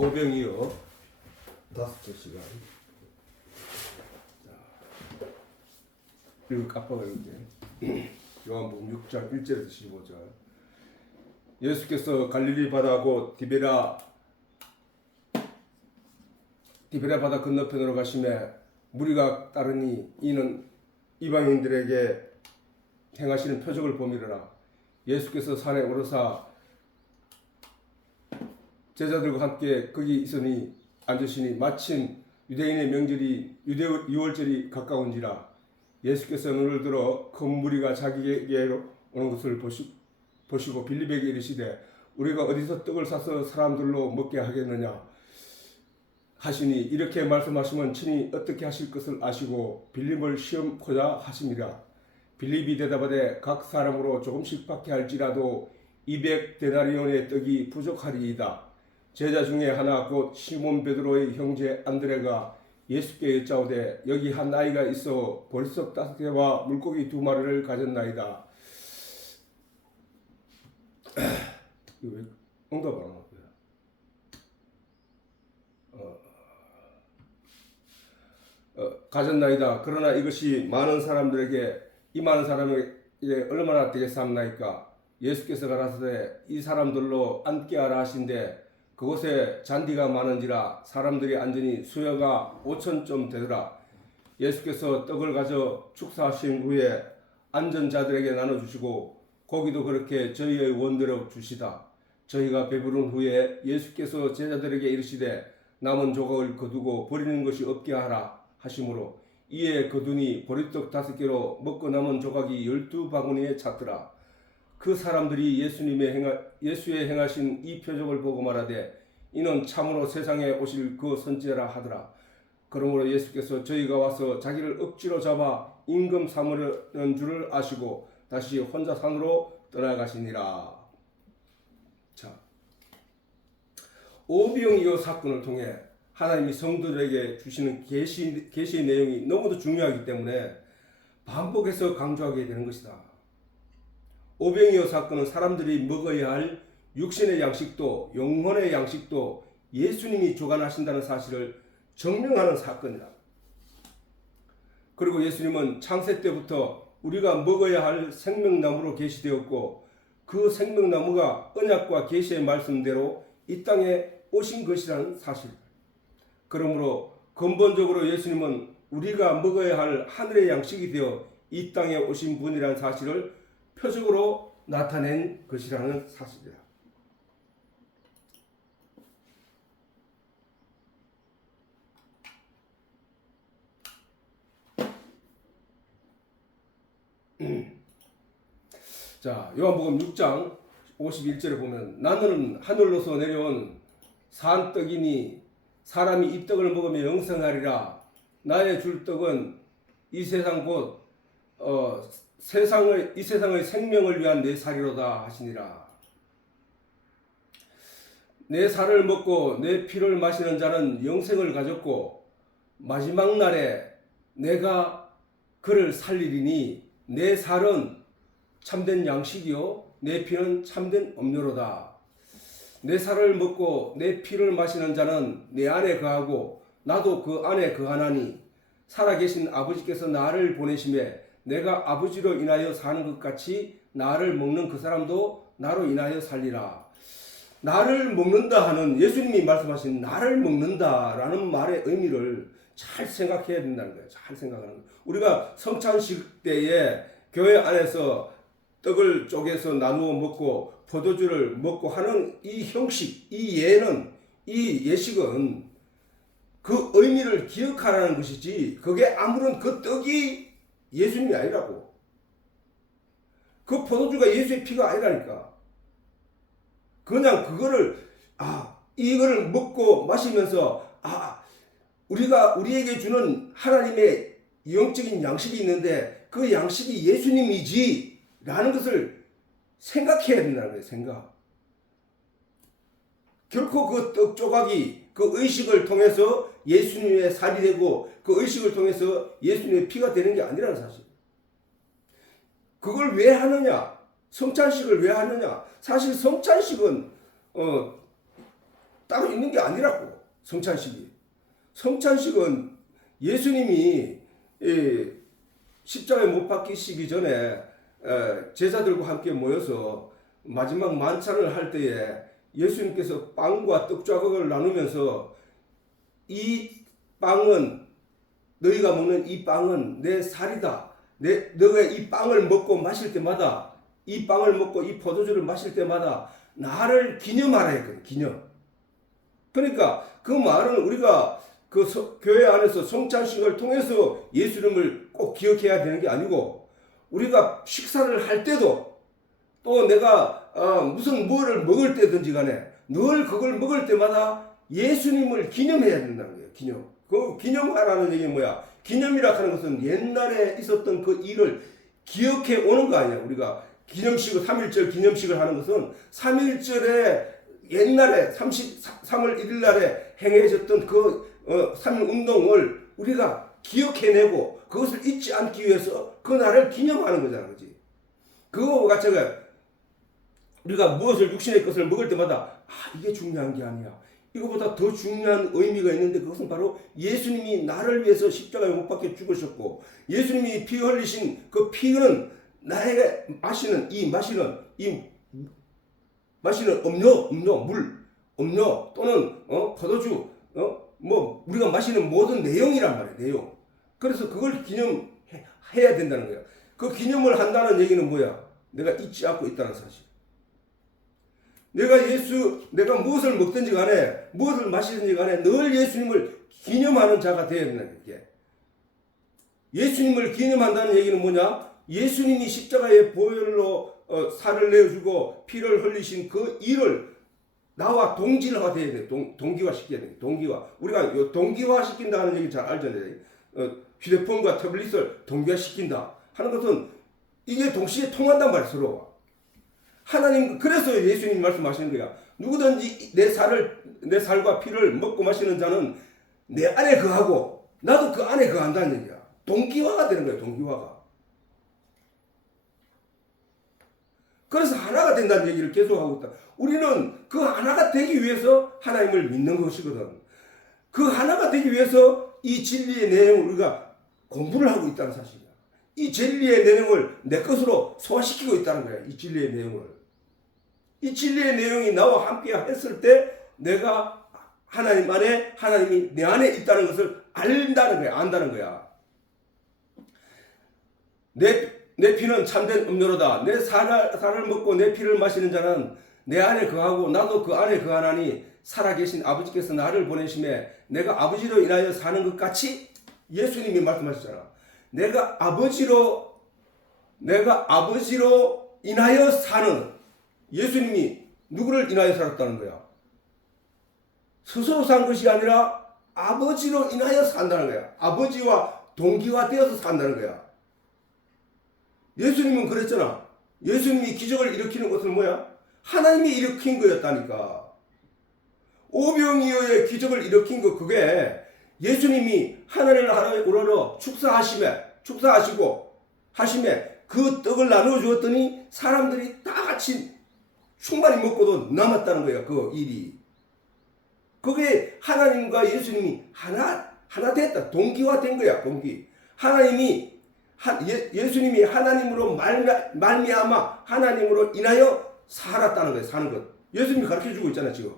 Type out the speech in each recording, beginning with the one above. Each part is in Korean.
오병이어 5째 시간. 그리고 깜빡 이렇게 요한복음 6장 1절에서 15절. 예수께서 갈릴리 바다하고 디베라 바다 건너편으로 가시매 무리가 따르니 이는 이방인들에게 행하시는 표적을 보미르라. 예수께서 산에 오르사 제자들과 함께 거기 있으니 앉으시니 마침 유대인의 명절이 유월절이 가까운지라. 예수께서 눈을 들어 큰 무리가 자기에게로 오는 것을 보시고 빌립에게 이르시되 우리가 어디서 떡을 사서 사람들로 먹게 하겠느냐 하시니 이렇게 말씀하시면 친히 어떻게 하실 것을 아시고 빌립을 시험코자 하심이라. 빌립이 대답하되 각 사람으로 조금씩 받게 할지라도 200데나리온의 떡이 부족하리이다. 제자 중에 하나 곧 시몬 베드로의 형제 안드레가 예수께 여짜오되 여기 한 아이가 있어 보리떡 5개와 물고기 2마리를 가졌나이다. 이거 왜 응답 안 하는 거야? 가졌나이다. 그러나 이것이 많은 사람들에게 이 많은 사람에게 얼마나 되겠사옵나이까. 예수께서 가라사대 이 사람들로 앉게 하라 하신대 그곳에 잔디가 많은지라 사람들이 앉으니 수여가 5,000좀 되더라. 예수께서 떡을 가져 축사하신 후에 앉은 자들에게 나눠주시고 고기도 그렇게 저희의 원대로 주시다. 저희가 배부른 후에 예수께서 제자들에게 이르시되 남은 조각을 거두고 버리는 것이 없게 하라 하시므로 이에 거두니 보리떡 5개로 먹고 남은 조각이 12바구니에 찼더라. 그 사람들이 예수의 행하신 이 표적을 보고 말하되 이는 참으로 세상에 오실 그 선지자라 하더라. 그러므로 예수께서 저희가 와서 자기를 억지로 잡아 임금 삼으려는 줄을 아시고 다시 혼자 산으로 떠나가시니라. 자, 오병이어 사건을 통해 하나님이 성도들에게 주시는 계시의 내용이 너무도 중요하기 때문에 반복해서 강조하게 되는 것이다. 오병이어 사건은 사람들이 먹어야 할 육신의 양식도 영혼의 양식도 예수님이 주관하신다는 사실을 증명하는 사건이다. 그리고 예수님은 창세 때부터 우리가 먹어야 할 생명나무로 계시되었고 그 생명나무가 언약과 계시의 말씀대로 이 땅에 오신 것이라는 사실. 그러므로 근본적으로 예수님은 우리가 먹어야 할 하늘의 양식이 되어 이 땅에 오신 분이라는 사실을 표적으로 나타낸 것이라는 사실이다. 자, 요한복음 6장 51절에 보면 나는 하늘로서 내려온 산떡이니 사람이 이 떡을 먹으면 영생하리라. 나의 줄 떡은 이 세상 곧 이 세상의 생명을 위한 내 살이로다 하시니라. 내 살을 먹고 내 피를 마시는 자는 영생을 가졌고 마지막 날에 내가 그를 살리리니 내 살은 참된 양식이요 내 피는 참된 음료로다. 내 살을 먹고 내 피를 마시는 자는 내 안에 거하고 나도 그 안에 거하나니 살아계신 아버지께서 나를 보내심에 내가 아버지로 인하여 사는 것 같이 나를 먹는 그 사람도 나로 인하여 살리라. 나를 먹는다 하는 예수님이 말씀하신 나를 먹는다라는 말의 의미를 잘 생각해야 된다는 거예요. 잘 생각하는 거예요. 우리가 성찬식 때에 교회 안에서 떡을 쪼개서 나누어 먹고 포도주를 먹고 하는 이 형식, 이 예는, 이 예식은 그 의미를 기억하라는 것이지 그게 아무런 그 떡이 예수님이 아니라고. 그 포도주가 예수의 피가 아니라니까. 그냥 그거를 이거를 먹고 마시면서 우리에게 주는 하나님의 영적인 양식이 있는데 그 양식이 예수님이지 라는 것을 생각해야 된다는 거예요. 생각. 결코 그 떡 조각이 그 의식을 통해서 예수님의 살이 되고 그 의식을 통해서 예수님의 피가 되는 게 아니라는 사실. 그걸 왜 하느냐? 성찬식을 왜 하느냐? 사실 성찬식은 따로 있는 게 아니라고. 성찬식은 예수님이 십자가에 못 박히시기 전에 제자들과 함께 모여서 마지막 만찬을 할 때에 예수님께서 빵과 떡 조각을 나누면서 이 빵은 너희가 먹는 이 빵은 내 살이다. 너가 이 빵을 먹고 마실 때마다 이 빵을 먹고 이 포도주를 마실 때마다 나를 기념하라 했거든. 기념. 그러니까 그 말은 우리가 그 교회 안에서 성찬식을 통해서 예수님을 꼭 기억해야 되는 게 아니고 우리가 식사를 할 때도 또 내가 무슨 뭐를 먹을 때든지 간에 늘 그걸 먹을 때마다 예수님을 기념해야 된다는 거예요. 기념. 그 기념하라는 얘기는 뭐야? 기념이라 하는 것은 옛날에 있었던 그 일을 기억해 오는 거 아니야. 우리가 기념식을 3.1절 기념식을 하는 것은 3.1절에 옛날에 3월 1일 날에 행해졌던 그 3.1 운동을 우리가 기억해내고 그것을 잊지 않기 위해서 그 날을 기념하는 거잖아. 그렇지? 그거와 같이 우리가 무엇을 육신의 것을 먹을 때마다 이게 중요한 게 아니야. 이거보다 더 중요한 의미가 있는데 그것은 바로 예수님이 나를 위해서 십자가에 못 박혀 죽으셨고 예수님이 피 흘리신 그 피는 나에게 마시는 음료 또는 포도주 뭐 우리가 마시는 모든 내용이란 말이에요. 내용. 그래서 그걸 기념해야 된다는 거야. 그 기념을 한다는 얘기는 뭐야? 내가 잊지 않고 있다는 사실. 내가 무엇을 먹든지 간에 무엇을 마시든지 간에 늘 예수님을 기념하는 자가 되어야 된다는 게. 예수님을 기념한다는 얘기는 뭐냐? 예수님이 십자가의 보혈로 살을 내어주고 피를 흘리신 그 일을 나와 동질화 돼야 돼. 동기화 시켜야 돼. 동기화. 우리가 동기화 시킨다는 얘기 잘 알잖아요. 휴대폰과 태블릿을 동기화 시킨다 하는 것은 이게 동시에 통한단 말이야. 서로. 하나님, 그래서 예수님 말씀하시는 거야. 누구든지 내 살과 피를 먹고 마시는 자는 내 안에 거하고 나도 그 안에 거한다는 얘기야. 동기화가 되는 거야. 동기화가. 그래서 하나가 된다는 얘기를 계속하고 있다. 우리는 그 하나가 되기 위해서 하나님을 믿는 것이거든. 그 하나가 되기 위해서 이 진리의 내용을 우리가 공부를 하고 있다는 사실이야. 이 진리의 내용을 내 것으로 소화시키고 있다는 거야. 이 진리의 내용을. 이 진리의 내용이 나와 함께 했을 때 내가 하나님 안에, 하나님이 내 안에 있다는 것을 안다는 거야. 내 피는 참된 음료로다. 내 살을 먹고 내 피를 마시는 자는 내 안에 거하고 나도 그 안에 거하나니 살아계신 아버지께서 나를 보내심에 내가 아버지로 인하여 사는 것 같이 예수님이 말씀하셨잖아. 내가 아버지로 인하여 사는 예수님이 누구를 인하여 살았다는 거야? 스스로 산 것이 아니라 아버지로 인하여 산다는 거야. 아버지와 동기화되어서 산다는 거야. 예수님은 그랬잖아. 예수님이 기적을 일으키는 것은 뭐야? 하나님이 일으킨 거였다니까. 오병이어의 기적을 일으킨 거 그게 예수님이 하늘을 우러러 축사하시고 하심에 그 떡을 나누어 주었더니 사람들이 다 같이 충만히 먹고도 남았다는 거야. 그 일이. 그게 하나님과 예수님이 하나 됐다. 동기화된 거야. 동기. 예수님이 하나님으로 말미암아 하나님으로 인하여 살았다는 거예요. 사는 것. 예수님이 가르쳐주고 있잖아 지금.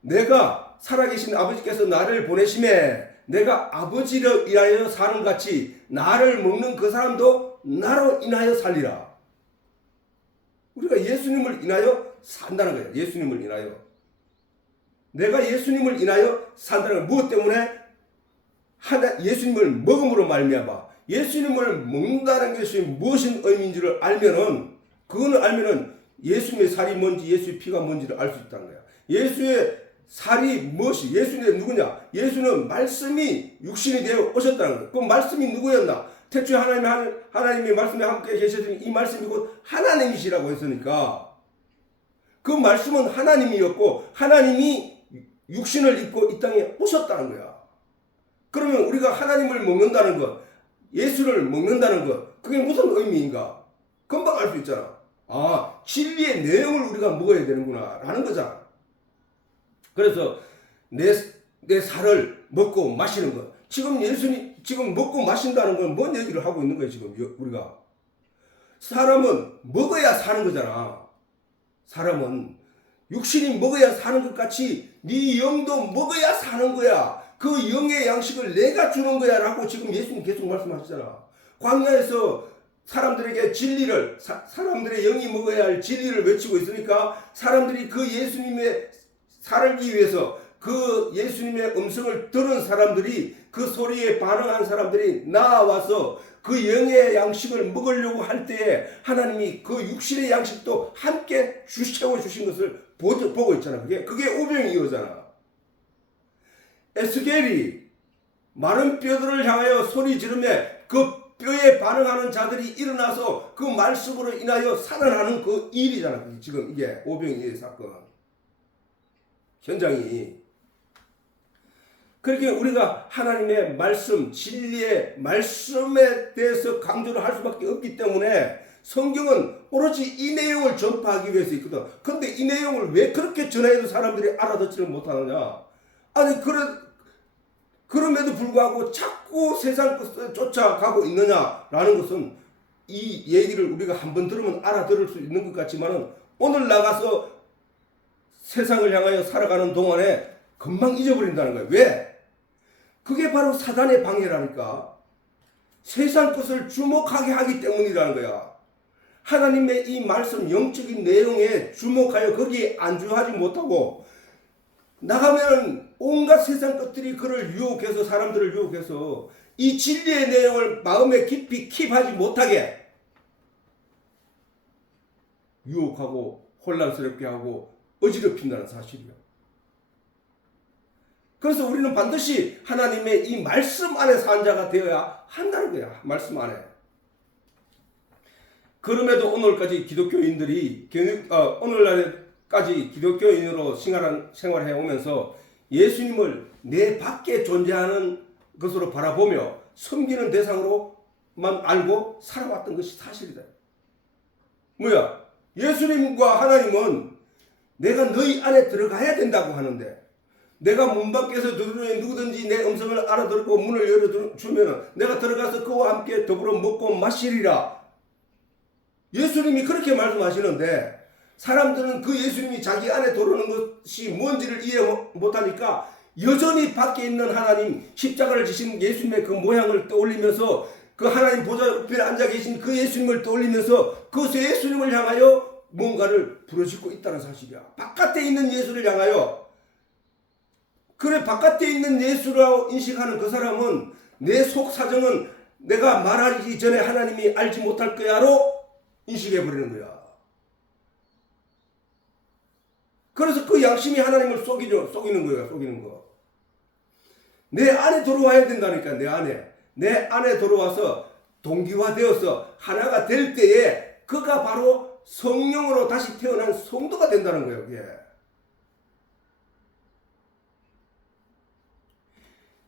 내가 살아계신 아버지께서 나를 보내심에 내가 아버지로 인하여 사는 같이 나를 먹는 그 사람도 나로 인하여 살리라. 우리가 예수님을 인하여 산다는 거예요. 예수님을 인하여. 내가 예수님을 인하여 산다는 건 무엇 때문에? 예수님을 먹음으로 말미암아. 예수님을 먹는다는 것이 무엇인 의미인지를 알면은 예수님의 살이 뭔지 예수의 피가 뭔지를 알 수 있다는 거야. 예수의 살이 무엇이? 예수는 누구냐? 예수는 말씀이 육신이 되어 오셨다는 거야. 그 말씀이 누구였나? 태초에 하나님의 말씀에 함께 계셨으니 이 말씀이 곧 하나님이시라고 했으니까 그 말씀은 하나님이었고 하나님이 육신을 입고 이 땅에 오셨다는 거야. 그러면 우리가 하나님을 먹는다는 것, 예수를 먹는다는 것, 그게 무슨 의미인가? 금방 알 수 있잖아. 진리의 내용을 우리가 먹어야 되는구나 라는 거잖아. 그래서 내 살을 먹고 마시는 것. 지금 예수님 지금 먹고 마신다는 건 뭔 얘기를 하고 있는 거예요, 지금 우리가. 사람은 먹어야 사는 거잖아. 사람은 육신이 먹어야 사는 것 같이 네 영도 먹어야 사는 거야. 그 영의 양식을 내가 주는 거야 라고 지금 예수님 계속 말씀하시잖아. 광야에서 사람들에게 진리를, 사람들의 영이 먹어야 할 진리를 외치고 있으니까 사람들이 그 예수님의 살기 위해서 그 예수님의 음성을 들은 사람들이, 그 소리에 반응한 사람들이 나와서 그 영의 양식을 먹으려고 할 때에 하나님이 그 육신의 양식도 함께 채워주신 것을 보고 있잖아. 그게 오병이어잖아. 에스겔이 마른 뼈들을 향하여 소리 지르매 그 뼈에 반응하는 자들이 일어나서 그 말씀으로 인하여 살아나는 그 일이잖아. 지금 이게 오병이의 사건 현장이. 그렇게 우리가 하나님의 말씀, 진리의 말씀에 대해서 강조를 할 수밖에 없기 때문에 성경은 오로지 이 내용을 전파하기 위해서 있거든. 그런데 이 내용을 왜 그렇게 전해도 사람들이 알아듣지를 못하느냐. 아니 그럼에도 불구하고 자꾸 세상 것을 쫓아가고 있느냐라는 것은 이 얘기를 우리가 한번 들으면 알아들을 수 있는 것 같지만은 오늘 나가서 세상을 향하여 살아가는 동안에 금방 잊어버린다는 거예요. 왜? 그게 바로 사단의 방해라니까. 세상 것을 주목하게 하기 때문이라는 거야. 하나님의 이 말씀 영적인 내용에 주목하여 거기에 안주하지 못하고 나가면 온갖 세상 것들이 그를 유혹해서, 사람들을 유혹해서 이 진리의 내용을 마음에 깊이 킵하지 못하게 유혹하고 혼란스럽게 하고 어지럽힌다는 사실이요. 그래서 우리는 반드시 하나님의 이 말씀 안에 산 자가 되어야 한다는 거야. 말씀 안에. 그럼에도 오늘까지 기독교인들이 오늘날까지 기독교인으로 생활해 오면서 예수님을 내 밖에 존재하는 것으로 바라보며 섬기는 대상으로만 알고 살아왔던 것이 사실이다. 뭐야? 예수님과 하나님은 내가 너희 안에 들어가야 된다고 하는데, 내가 문 밖에서 누구든지 내 음성을 알아듣고 문을 열어주면 내가 들어가서 그와 함께 더불어 먹고 마시리라. 예수님이 그렇게 말씀하시는데 사람들은 그 예수님이 자기 안에 들어오는 것이 뭔지를 이해 못하니까 여전히 밖에 있는 하나님, 십자가를 지신 예수님의 그 모양을 떠올리면서 그 하나님 보좌 옆에 앉아 계신 그 예수님을 떠올리면서 그 예수님을 향하여 뭔가를 부르짖고 있다는 사실이야. 바깥에 있는 예수를 향하여. 그래, 바깥에 있는 예수라고 인식하는 그 사람은 내 속 사정은 내가 말하기 전에 하나님이 알지 못할 거야로 인식해버리는 거야. 그래서 그 양심이 하나님을 속이는 거야. 속이는 거. 내 안에 들어와야 된다니까. 내 안에 들어와서 동기화되어서 하나가 될 때에 그가 바로 성령으로 다시 태어난 성도가 된다는 거예요. 그게.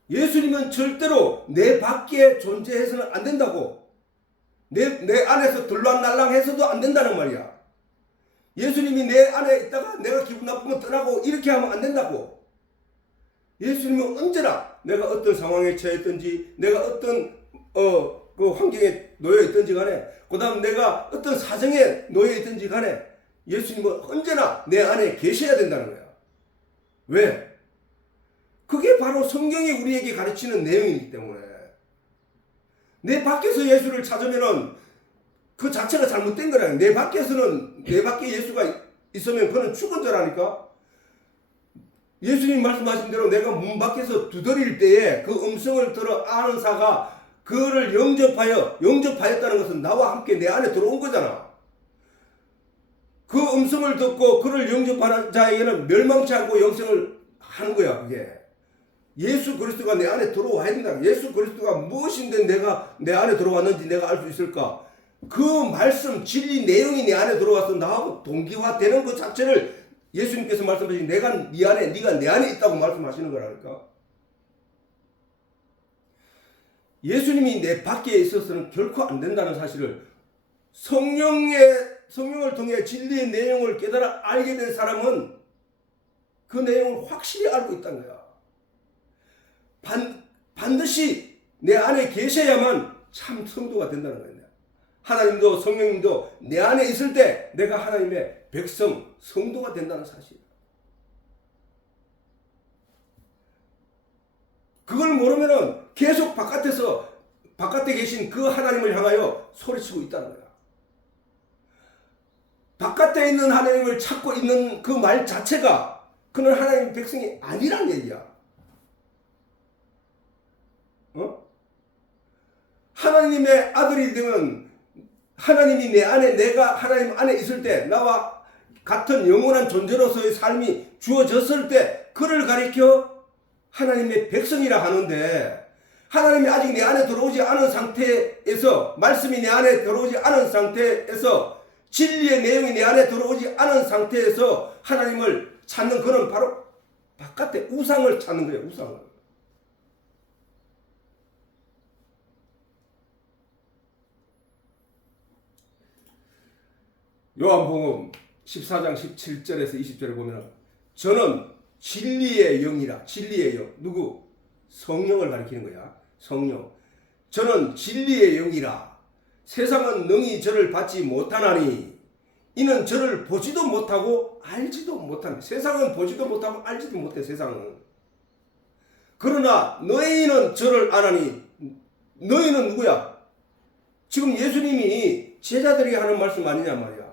예수님은 절대로 내 밖에 존재해서는 안 된다고. 내 안에서 들락날락해서도 안 된다는 말이야. 예수님이 내 안에 있다가 내가 기분 나쁘면 떠나고 이렇게 하면 안 된다고. 예수님은 언제나 내가 어떤 상황에 처했든지, 내가 어떤 그 환경에 놓여 있든지 간에, 그 다음 내가 어떤 사정에 놓여 있든지 간에 예수님은 언제나 내 안에 계셔야 된다는 거야. 왜? 그게 바로 성경이 우리에게 가르치는 내용이기 때문에. 내 밖에서 예수를 찾으면은 그 자체가 잘못된 거라요. 내 밖에 예수가 있으면 그는 죽은 자라니까. 예수님 말씀하신 대로 내가 문 밖에서 두드릴 때에 그 음성을 들어 아는 자가 그를 영접하였다는 것은 나와 함께 내 안에 들어온 거잖아. 그 음성을 듣고 그를 영접하는 자에게는 멸망치 않고 영생을 하는 거야. 그게 예수 그리스도가 내 안에 들어와야 된다. 예수 그리스도가 무엇인데 내가 내 안에 들어왔는지 내가 알 수 있을까? 그 말씀 진리 내용이 내 안에 들어와서 나하고 동기화되는 것 자체를 예수님께서 말씀하신 내가 네 안에, 네가 내 안에 있다고 말씀하시는 거라니까. 예수님이 내 밖에 있어서는 결코 안 된다는 사실을 성령을 통해 진리의 내용을 깨달아 알게 된 사람은 그 내용을 확실히 알고 있다는 거야. 반드시 내 안에 계셔야만 참 성도가 된다는 거야. 하나님도 성령님도 내 안에 있을 때 내가 하나님의 백성, 성도가 된다는 사실. 그걸 모르면은 계속 바깥에 계신 그 하나님을 향하여 소리치고 있다는 거야. 바깥에 있는 하나님을 찾고 있는 그 말 자체가 그는 하나님의 백성이 아니란 얘기야. 하나님의 아들이 되면 하나님이 내 안에, 내가 하나님 안에 있을 때 나와 같은 영원한 존재로서의 삶이 주어졌을 때 그를 가리켜 하나님의 백성이라 하는데, 하나님이 아직 내 안에 들어오지 않은 상태에서, 말씀이 내 안에 들어오지 않은 상태에서, 진리의 내용이 내 안에 들어오지 않은 상태에서 하나님을 찾는, 그는 바로 바깥에 우상을 찾는 거예요. 우상을. 요한복음 14장 17절에서 20절에 보면 저는 진리의 영이라. 진리의 영. 누구? 성령을 가리키는 거야. 성령. 저는 진리의 영이라. 세상은 능히 저를 받지 못하나니 이는 저를 보지도 못하고 알지도 못합니다. 세상은 보지도 못하고 알지도 못해. 세상은. 그러나 너희는 저를 아나니. 너희는 누구야? 지금 예수님이 제자들에게 하는 말씀 아니냐 말이야.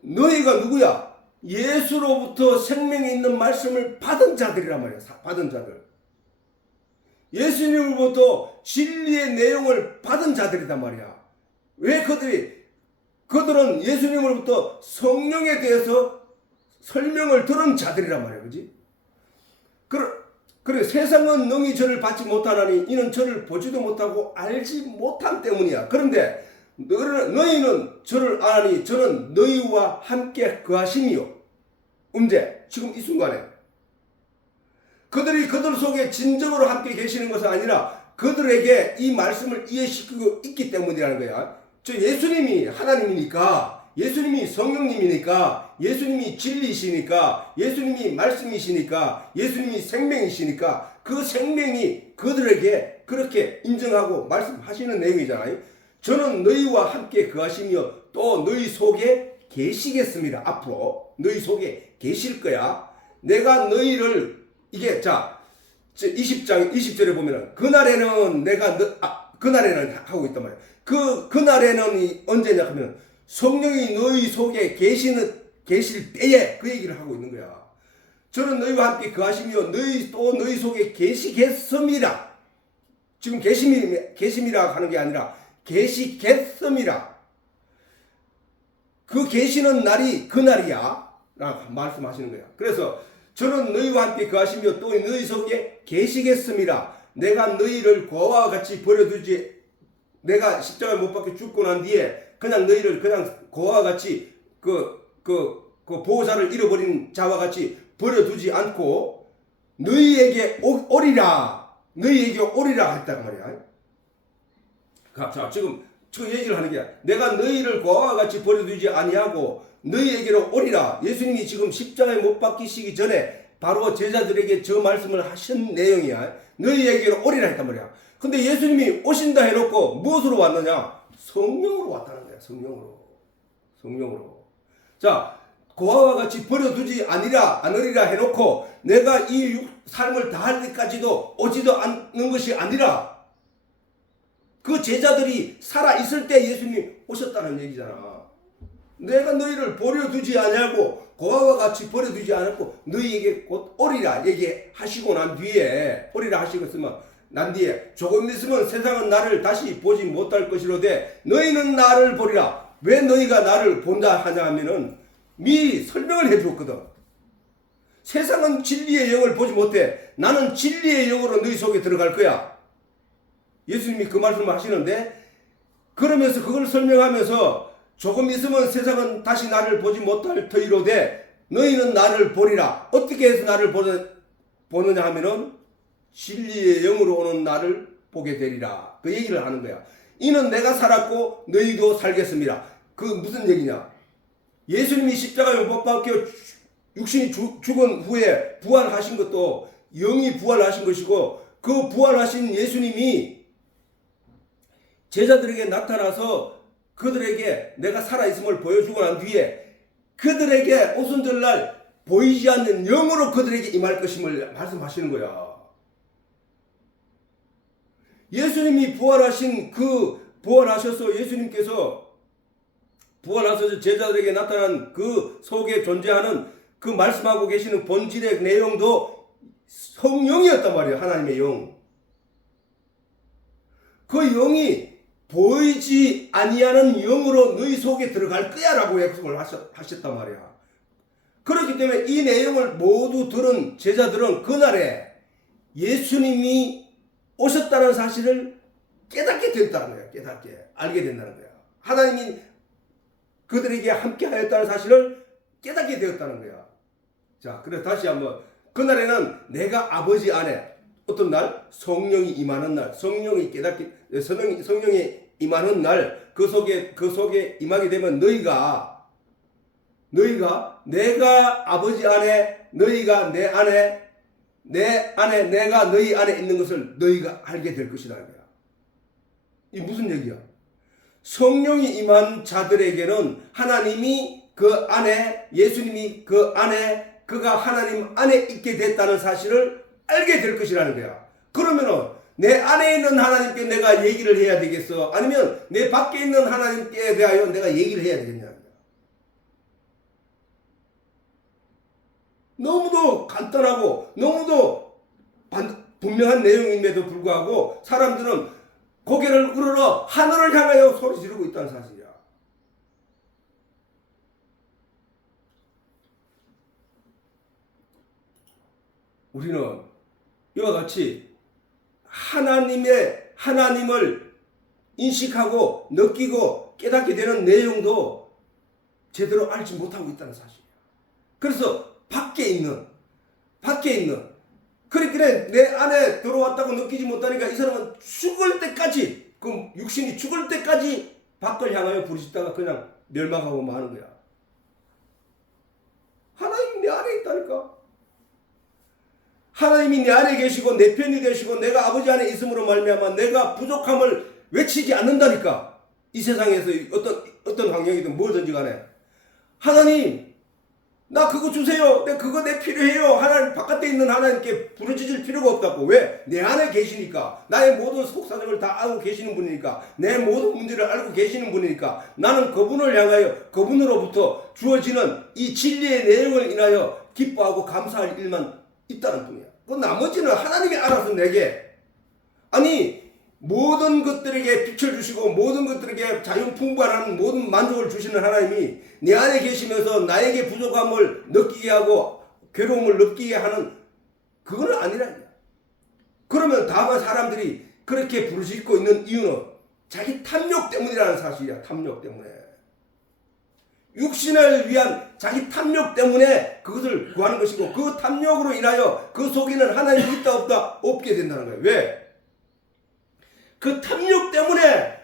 너희가 누구야? 예수로부터 생명이 있는 말씀을 받은 자들이란 말이야. 받은 자들. 예수님으로부터 진리의 내용을 받은 자들이란 말이야. 왜 그들은 예수님으로부터 성령에 대해서 설명을 들은 자들이란 말이야. 그지? 그래 세상은 능히 저를 받지 못하나니 이는 저를 보지도 못하고 알지 못함 때문이야. 그런데 너희는 저를 아니 저는 너희와 함께 거하심이요. 언제? 지금 이 순간에. 그들이 그들 속에 진정으로 함께 계시는 것은 아니라 그들에게 이 말씀을 이해시키고 있기 때문이라는 거야. 저 예수님이 하나님이니까, 예수님이 성령님이니까, 예수님이 진리시니까, 예수님이 말씀이시니까, 예수님이 생명이시니까 그 생명이 그들에게 그렇게 인정하고 말씀하시는 내용이잖아요. 저는 너희와 함께 거하시며 또 너희 속에 계시겠습니다. 앞으로 너희 속에 계실 거야. 내가 너희를 이게 20장 20절에 보면은 그날에는 그날에는 하고 있단 말이야. 그날에는 언제냐 하면 성령이 너희 속에 계실 때에 그 얘기를 하고 있는 거야. 저는 너희와 함께 거하시며 너희 속에 계시겠습니다. 지금 계심이라 하는 게 아니라 계시겠음이라. 그 계시는 날이 그날이야 라고 말씀하시는 거야. 그래서 저는 너희와 함께 거하시며 또 너희 속에 계시겠음이라. 내가 너희를 고아와 같이 버려두지, 내가 십자가에 못 박혀 죽고 난 뒤에 그냥 너희를 그냥 고아와 같이 그 보호자를 잃어버린 자와 같이 버려두지 않고 너희에게 오리라 했단 말이야. 자, 지금 저 얘기를 하는 게 내가 너희를 고아와 같이 버려두지 아니하고 너희에게로 오리라. 예수님이 지금 십자가에 못 박히시기 전에 바로 제자들에게 저 말씀을 하신 내용이야. 너희에게로 오리라 했단 말이야. 근데 예수님이 오신다 해놓고 무엇으로 왔느냐? 성령으로 왔다는 거야. 성령으로. 자, 고아와 같이 버려두지 않으리라 해놓고 내가 이 삶을 다할 때까지도 오지도 않는 것이 아니라 그 제자들이 살아있을 때 예수님이 오셨다는 얘기잖아. 내가 너희를 버려두지 아니하고 고아와 같이 버려두지 않았고 너희에게 곧 오리라 얘기하시고 난 뒤에, 오리라 하시고 있으면 난 뒤에 조금 있으면 세상은 나를 다시 보지 못할 것이로되 너희는 나를 보리라. 왜 너희가 나를 본다 하냐 하면은 미리 설명을 해주었거든. 세상은 진리의 영을 보지 못해. 나는 진리의 영으로 너희 속에 들어갈 거야. 예수님이 그 말씀을 하시는데, 그러면서 그걸 설명하면서 조금 있으면 세상은 다시 나를 보지 못할 터이로되 너희는 나를 보리라. 어떻게 해서 나를 보느냐 하면은 진리의 영으로 오는 나를 보게 되리라. 그 얘기를 하는 거야. 이는 내가 살았고 너희도 살겠습니다. 그 무슨 얘기냐? 예수님이 십자가에 못 박혀 육신이 죽은 후에 부활하신 것도 영이 부활하신 것이고, 그 부활하신 예수님이 제자들에게 나타나서 그들에게 내가 살아있음을 보여주고 난 뒤에 그들에게 오순절날 보이지 않는 영으로 그들에게 임할 것임을 말씀하시는 거야. 예수님이 부활하셔서 예수님께서 부활하셔서 제자들에게 나타난 그 속에 존재하는 그 말씀하고 계시는 본질의 내용도 성령이었단 말이에요. 하나님의 영. 그 영이 보이지 아니하는 영으로 너희 속에 들어갈 거야 라고 약속을 하셨단 말이야. 그렇기 때문에 이 내용을 모두 들은 제자들은 그날에 예수님이 오셨다는 사실을 깨닫게 됐다는 거야. 깨닫게 알게 된다는 거야. 하나님이 그들에게 함께 하였다는 사실을 깨닫게 되었다는 거야. 자, 그래서 다시 한번, 그날에는 내가 아버지 안에, 어떤 날? 성령이 임하는 날, 성령이 임하는 날, 그 속에 임하게 되면 너희가 내가 아버지 안에, 너희가 내 안에, 내가 너희 안에 있는 것을 너희가 알게 될 것이라는 거야. 이 무슨 얘기야? 성령이 임한 자들에게는 하나님이 그 안에, 예수님이 그 안에, 그가 하나님 안에 있게 됐다는 사실을 알게 될 것이라는 거야. 그러면은 내 안에 있는 하나님께 내가 얘기를 해야 되겠어? 아니면 내 밖에 있는 하나님께 대하여 내가 얘기를 해야 되겠냐? 너무도 간단하고 너무도 분명한 내용임에도 불구하고 사람들은 고개를 우러러 하늘을 향하여 소리 지르고 있다는 사실이야. 우리는 이와 같이 하나님을 인식하고 느끼고 깨닫게 되는 내용도 제대로 알지 못하고 있다는 사실이야. 그래서 밖에 있는 그래 내 안에 들어왔다고 느끼지 못하니까 이 사람은 죽을 때까지, 그 육신이 죽을 때까지 밖을 향하여 부르짖다가 그냥 멸망하고 마는 거야. 하나님이 내 안에 있다니까. 하나님이 내 안에 계시고 내 편이 되시고 내가 아버지 안에 있음으로 말미암아 내가 부족함을 외치지 않는다니까. 이 세상에서 어떤 환경이든 뭐든지 간에 하나님 나 그거 주세요. 그거 내 필요해요. 하나님 바깥에 있는 하나님께 부르짖을 필요가 없다고. 왜? 내 안에 계시니까. 나의 모든 속사정을 다 알고 계시는 분이니까. 내 모든 문제를 알고 계시는 분이니까. 나는 그분을 향하여 그분으로부터 주어지는 이 진리의 내용을 인하여 기뻐하고 감사할 일만 있다는 분이야. 그 나머지는 하나님이 알아서 내게, 아니 모든 것들에게 빛을 주시고 모든 것들에게 자유풍부한 모든 만족을 주시는 하나님이 내 안에 계시면서 나에게 부족함을 느끼게 하고 괴로움을 느끼게 하는 그거는 아니라. 그러면 다만 사람들이 그렇게 부르짖고 있는 이유는 자기 탐욕 때문이라는 사실이야. 탐욕 때문에. 육신을 위한 자기 탐욕 때문에 그것을 구하는 것이고, 그 탐욕으로 인하여 그 속에는 하나님이 있다 없다 없게 된다는 거예요. 왜? 그 탐욕 때문에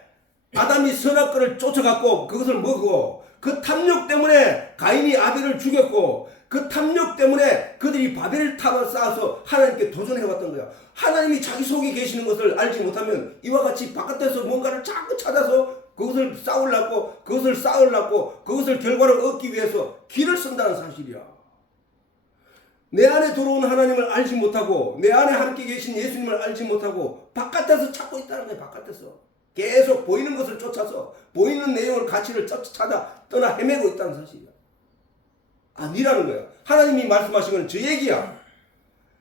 아담이 선악과를 쫓아갔고 그것을 먹고, 그 탐욕 때문에 가인이 아벨을 죽였고, 그 탐욕 때문에 그들이 바벨 탑을 쌓아서 하나님께 도전해왔던 거야. 하나님이 자기 속에 계시는 것을 알지 못하면 이와 같이 바깥에서 뭔가를 자꾸 찾아서 그것을 쌓으려고, 그것을 결과를 얻기 위해서 길을 쓴다는 사실이야. 내 안에 들어온 하나님을 알지 못하고 내 안에 함께 계신 예수님을 알지 못하고 바깥에서 찾고 있다는 거예요. 바깥에서 계속 보이는 것을 쫓아서 보이는 내용을, 가치를 찾아 떠나 헤매고 있다는 사실이야. 아니라는 거야. 하나님이 말씀하신 건 저 얘기야.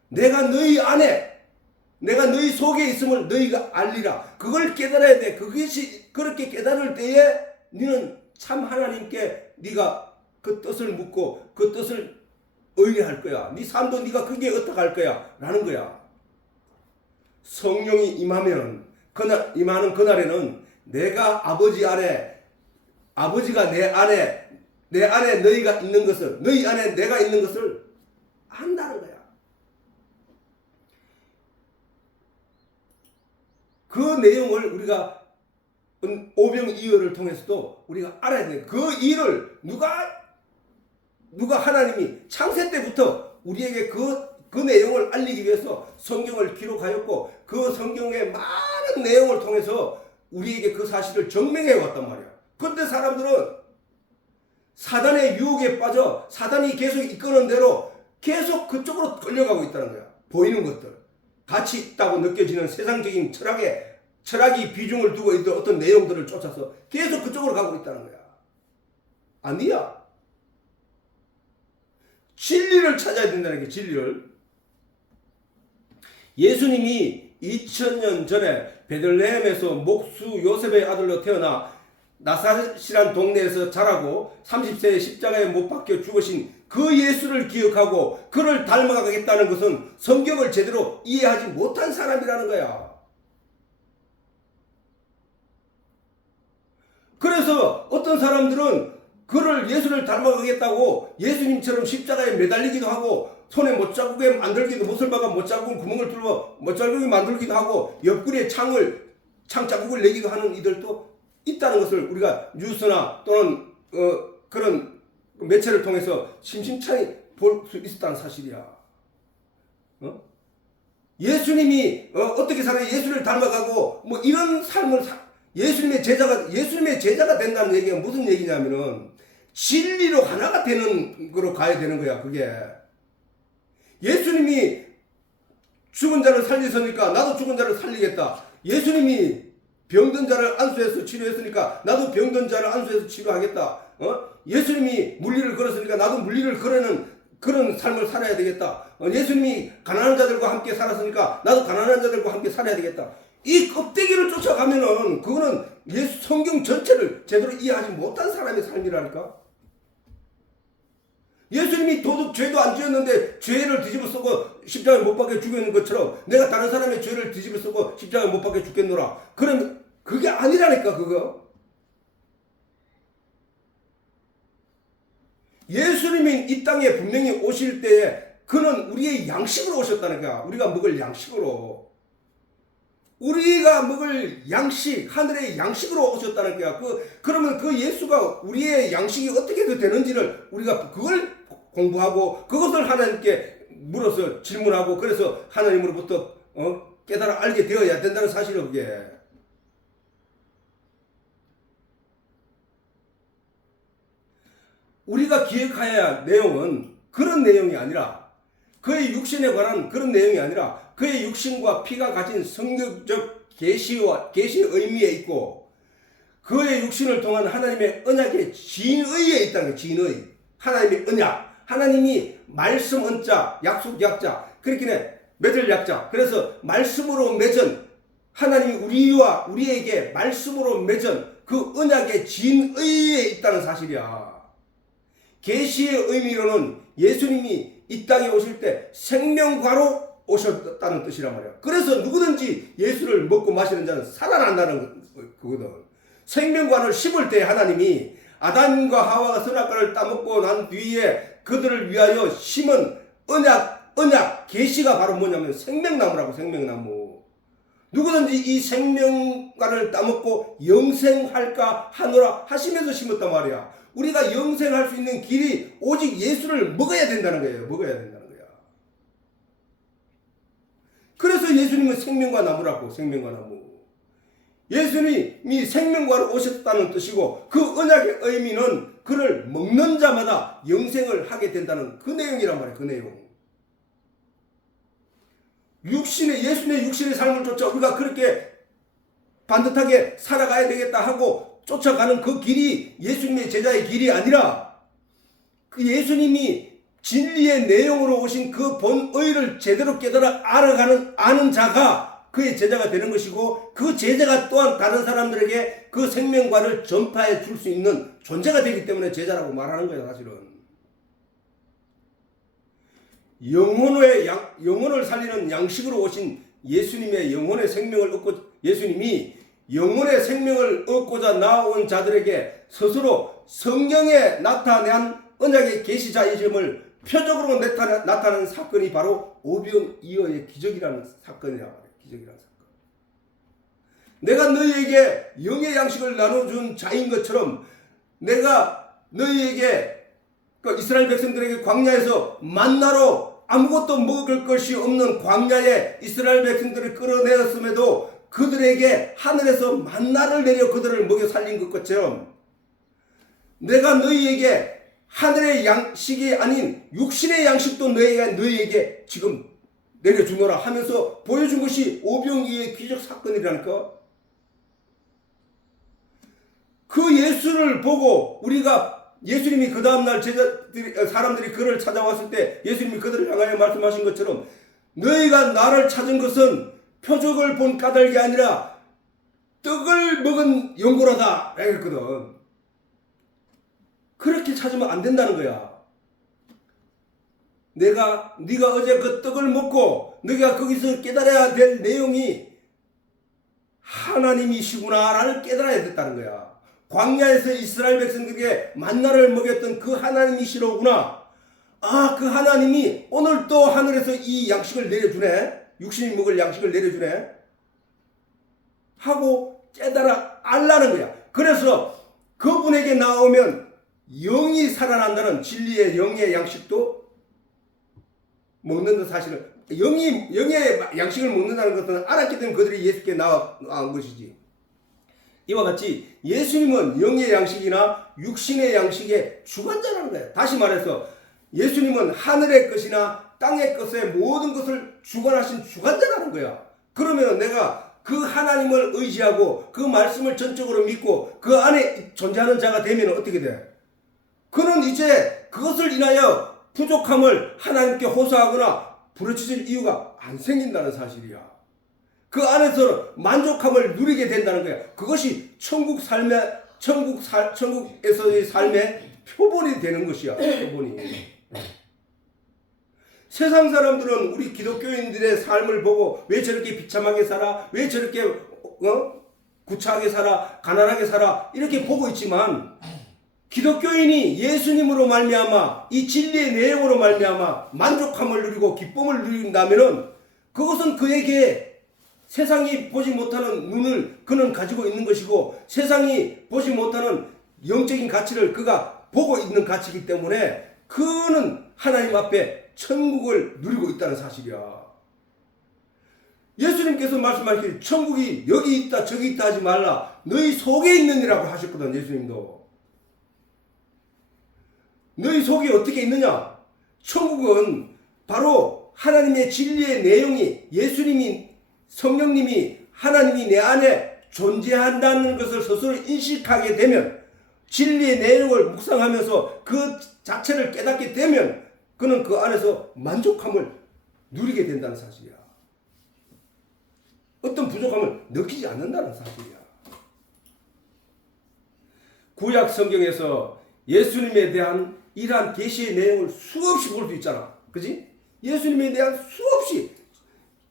내가 너희 안에, 내가 너희 속에 있음을 너희가 알리라. 그걸 깨달아야 돼. 그것이 그렇게 깨달을 때에 너는 참 하나님께 네가 그 뜻을 묻고 그 뜻을 의뢰할 거야. 네 삶도 네가 그게 어떻게 할 거야 라는 거야. 성령이 임하면 임하는 그날에는 내가 아버지 안에, 아버지가 내 안에 너희가 있는 것을, 너희 안에 내가 있는 것을 안다는 거야. 그 내용을 우리가 오병이어를 통해서도 우리가 알아야 돼. 그 일을 누가 누가 하나님이 창세 때부터 우리에게 그 내용을 알리기 위해서 성경을 기록하였고 그 성경의 많은 내용을 통해서 우리에게 그 사실을 증명해 왔단 말이야. 그런데 사람들은 사단의 유혹에 빠져 사단이 계속 이끄는 대로 계속 그쪽으로 끌려가고 있다는 거야. 보이는 것들, 가치 있다고 느껴지는 세상적인 철학이 비중을 두고 있던 어떤 내용들을 쫓아서 계속 그쪽으로 가고 있다는 거야. 아니야. 진리를 찾아야 된다는 게 진리를. 예수님이 2000년 전에 베들레헴에서 목수 요셉의 아들로 태어나 나사렛이란 동네에서 자라고 30세에 십자가에 못 박혀 죽으신 그 예수를 기억하고 그를 닮아가겠다는 것은 성경을 제대로 이해하지 못한 사람이라는 거야. 그래서 어떤 사람들은 그를 예수를 닮아가겠다고 예수님처럼 십자가에 매달리기도 하고 손에 못자국에 만들기도 못을 박아 못자국 구멍을 뚫어 못자국에 만들기도 하고 옆구리에 창자국을 내기도 하는 이들도 있다는 것을 우리가 뉴스나 또는 그런 매체를 통해서 심심찮이 볼 수 있었다는 사실이야. 예수님이 어떻게 살아야 예수를 닮아가고 뭐 이런 삶을 예수님의 제자가 된다는 얘기가 무슨 얘기냐면은 진리로 하나가 되는 거로 가야 되는 거야. 그게 예수님이 죽은 자를 살리셨으니까 나도 죽은 자를 살리겠다. 예수님이 병든 자를 안수해서 치료했으니까 나도 병든 자를 안수해서 치료하겠다. 예수님이 물리를 걸었으니까 나도 물리를 걸는 그런 삶을 살아야 되겠다. 예수님이 가난한 자들과 함께 살았으니까 나도 가난한 자들과 함께 살아야 되겠다. 이 껍데기를 쫓아가면은 그거는 성경 전체를 제대로 이해하지 못한 사람의 삶이라니까. 예수님이 죄도 안 지었는데 죄를 뒤집어 쓰고 십자가에 못 박혀 죽였는 것처럼 내가 다른 사람의 죄를 뒤집어 쓰고 십자가에 못 박혀 죽겠노라. 그러면 그게 아니라니까. 그거 예수님이 이 땅에 분명히 오실 때에 그는 우리의 양식으로 오셨다는 거야. 우리가 먹을 양식으로. 우리가 먹을 양식, 하늘의 양식으로 오셨다는 거야. 그러면 그 예수가 우리의 양식이 어떻게 되는지를 우리가 그걸 공부하고 그것을 하나님께 물어서 질문하고 그래서 하나님으로부터 깨달아 알게 되어야 된다는 사실이에요. 그게. 우리가 기억해야 할 내용은 그런 내용이 아니라 그의 육신에 관한 그런 내용이 아니라 그의 육신과 피가 가진 성경적 계시의 의미에 있고 그의 육신을 통한 하나님의 언약의 진의에 있다는 거예요. 진의. 하나님의 언약. 하나님이 말씀 언자, 약속 약자. 그렇게 맺을 약자. 그래서 말씀으로 맺은 하나님이 우리에게 말씀으로 맺은 그 언약의 진의에 있다는 사실이야. 계시의 의미로는 예수님이 이 땅에 오실 때 생명과로 오셨다는 뜻이란 말이야. 그래서 누구든지 예수를 먹고 마시는 자는 살아난다는 거거든. 생명관을 심을 때 하나님이 아담과 하와가 선악과를 따먹고 난 뒤에 그들을 위하여 심은 언약 계시가 바로 뭐냐면 생명나무라고. 생명나무. 누구든지 이 생명관을 따먹고 영생할까 하노라 하시면서 심었단 말이야. 우리가 영생할 수 있는 길이 오직 예수를 먹어야 된다는 거예요. 먹어야 된다는 거야. 그래서 예수님은 생명과 나무라고. 생명과 나무. 예수님이 생명과로 오셨다는 뜻이고 그 언약의 의미는 그를 먹는 자마다 영생을 하게 된다는 그 내용이란 말이에요. 그 내용. 예수님의 육신의 삶을 쫓아 우리가 그렇게 반듯하게 살아가야 되겠다 하고 쫓아가는 그 길이 예수님의 제자의 길이 아니라 그 예수님이 진리의 내용으로 오신 그 본의를 제대로 깨달아 아는 자가 그의 제자가 되는 것이고 그 제자가 또한 다른 사람들에게 그 생명과를 전파해 줄 수 있는 존재가 되기 때문에 제자라고 말하는 거예요. 사실은 영혼을 살리는 양식으로 오신 예수님의 영혼의 생명을 얻고 예수님이 영혼의 생명을 얻고자 나온 자들에게 스스로 성경에 나타난 언약의 계시자이심을 표적으로 나타난 사건이 바로 오병이어의 기적이라는 사건이야. 기적이라는 사건. 내가 너희에게 영의 양식을 나눠준 자인 것처럼 내가 너희에게 그 이스라엘 백성들에게 광야에서 만나로 아무것도 먹을 것이 없는 광야에 이스라엘 백성들을 끌어내었음에도 그들에게 하늘에서 만나를 내려 그들을 먹여 살린 것처럼 내가 너희에게 하늘의 양식이 아닌 육신의 양식도 너희에게 지금 내려주노라 하면서 보여준 것이 오병이의 기적 사건이라니까. 그 예수를 보고 우리가 예수님이 그 다음날 사람들이 그를 찾아왔을 때 예수님이 그들을 향하여 말씀하신 것처럼 너희가 나를 찾은 것은 표적을 본 까닭이 아니라 떡을 먹은 연고로다 그랬거든. 그렇게 찾으면 안 된다는 거야. 네가 어제 그 떡을 먹고 네가 거기서 깨달아야 될 내용이 하나님이시구나를 깨달아야 됐다는 거야. 광야에서 이스라엘 백성들에게 만나를 먹였던 그 하나님이시로구나. 아, 그 하나님이 오늘 또 하늘에서 이 양식을 내려주네. 육신이 먹을 양식을 내려주네. 하고 깨달아 알라는 거야. 그래서 그분에게 나오면 영이 살아난다는 진리의 영의 양식도 먹는다. 사실은 영의 양식을 먹는다는 것은 알았기 때문에 그들이 예수께 나온 것이지. 이와 같이 예수님은 영의 양식이나 육신의 양식의 주관자라는 거예요. 다시 말해서 예수님은 하늘의 것이나 땅의 것의 모든 것을 주관하신 주관자라는 거야. 그러면 내가 그 하나님을 의지하고 그 말씀을 전적으로 믿고 그 안에 존재하는 자가 되면 어떻게 돼? 그는 이제 그것을 인하여 부족함을 하나님께 호소하거나 부르짖을 이유가 안 생긴다는 사실이야. 그 안에서 만족함을 누리게 된다는 거야. 그것이 천국에서의 삶의 표본이 되는 것이야. 표본이. 세상 사람들은 우리 기독교인들의 삶을 보고 왜 저렇게 비참하게 살아? 왜 저렇게 구차하게 살아? 가난하게 살아? 이렇게 보고 있지만 기독교인이 예수님으로 말미암아 이 진리의 내용으로 말미암아 만족함을 누리고 기쁨을 누린다면은 그것은 그에게 세상이 보지 못하는 눈을 그는 가지고 있는 것이고 세상이 보지 못하는 영적인 가치를 그가 보고 있는 가치이기 때문에 그는 하나님 앞에 천국을 누리고 있다는 사실이야. 예수님께서 말씀하시길 천국이 여기 있다 저기 있다 하지 말라. 너희 속에 있느니라고 하셨거든. 예수님도. 너희 속에 어떻게 있느냐? 천국은 바로 하나님의 진리의 내용이 예수님이 성령님이 하나님이 내 안에 존재한다는 것을 스스로 인식하게 되면 진리의 내용을 묵상하면서 그 자체를 깨닫게 되면 그는 그 안에서 만족함을 누리게 된다는 사실이야. 어떤 부족함을 느끼지 않는다는 사실이야. 구약 성경에서 예수님에 대한 이러한 계시의 내용을 수없이 볼 수 있잖아. 그지? 예수님에 대한 수없이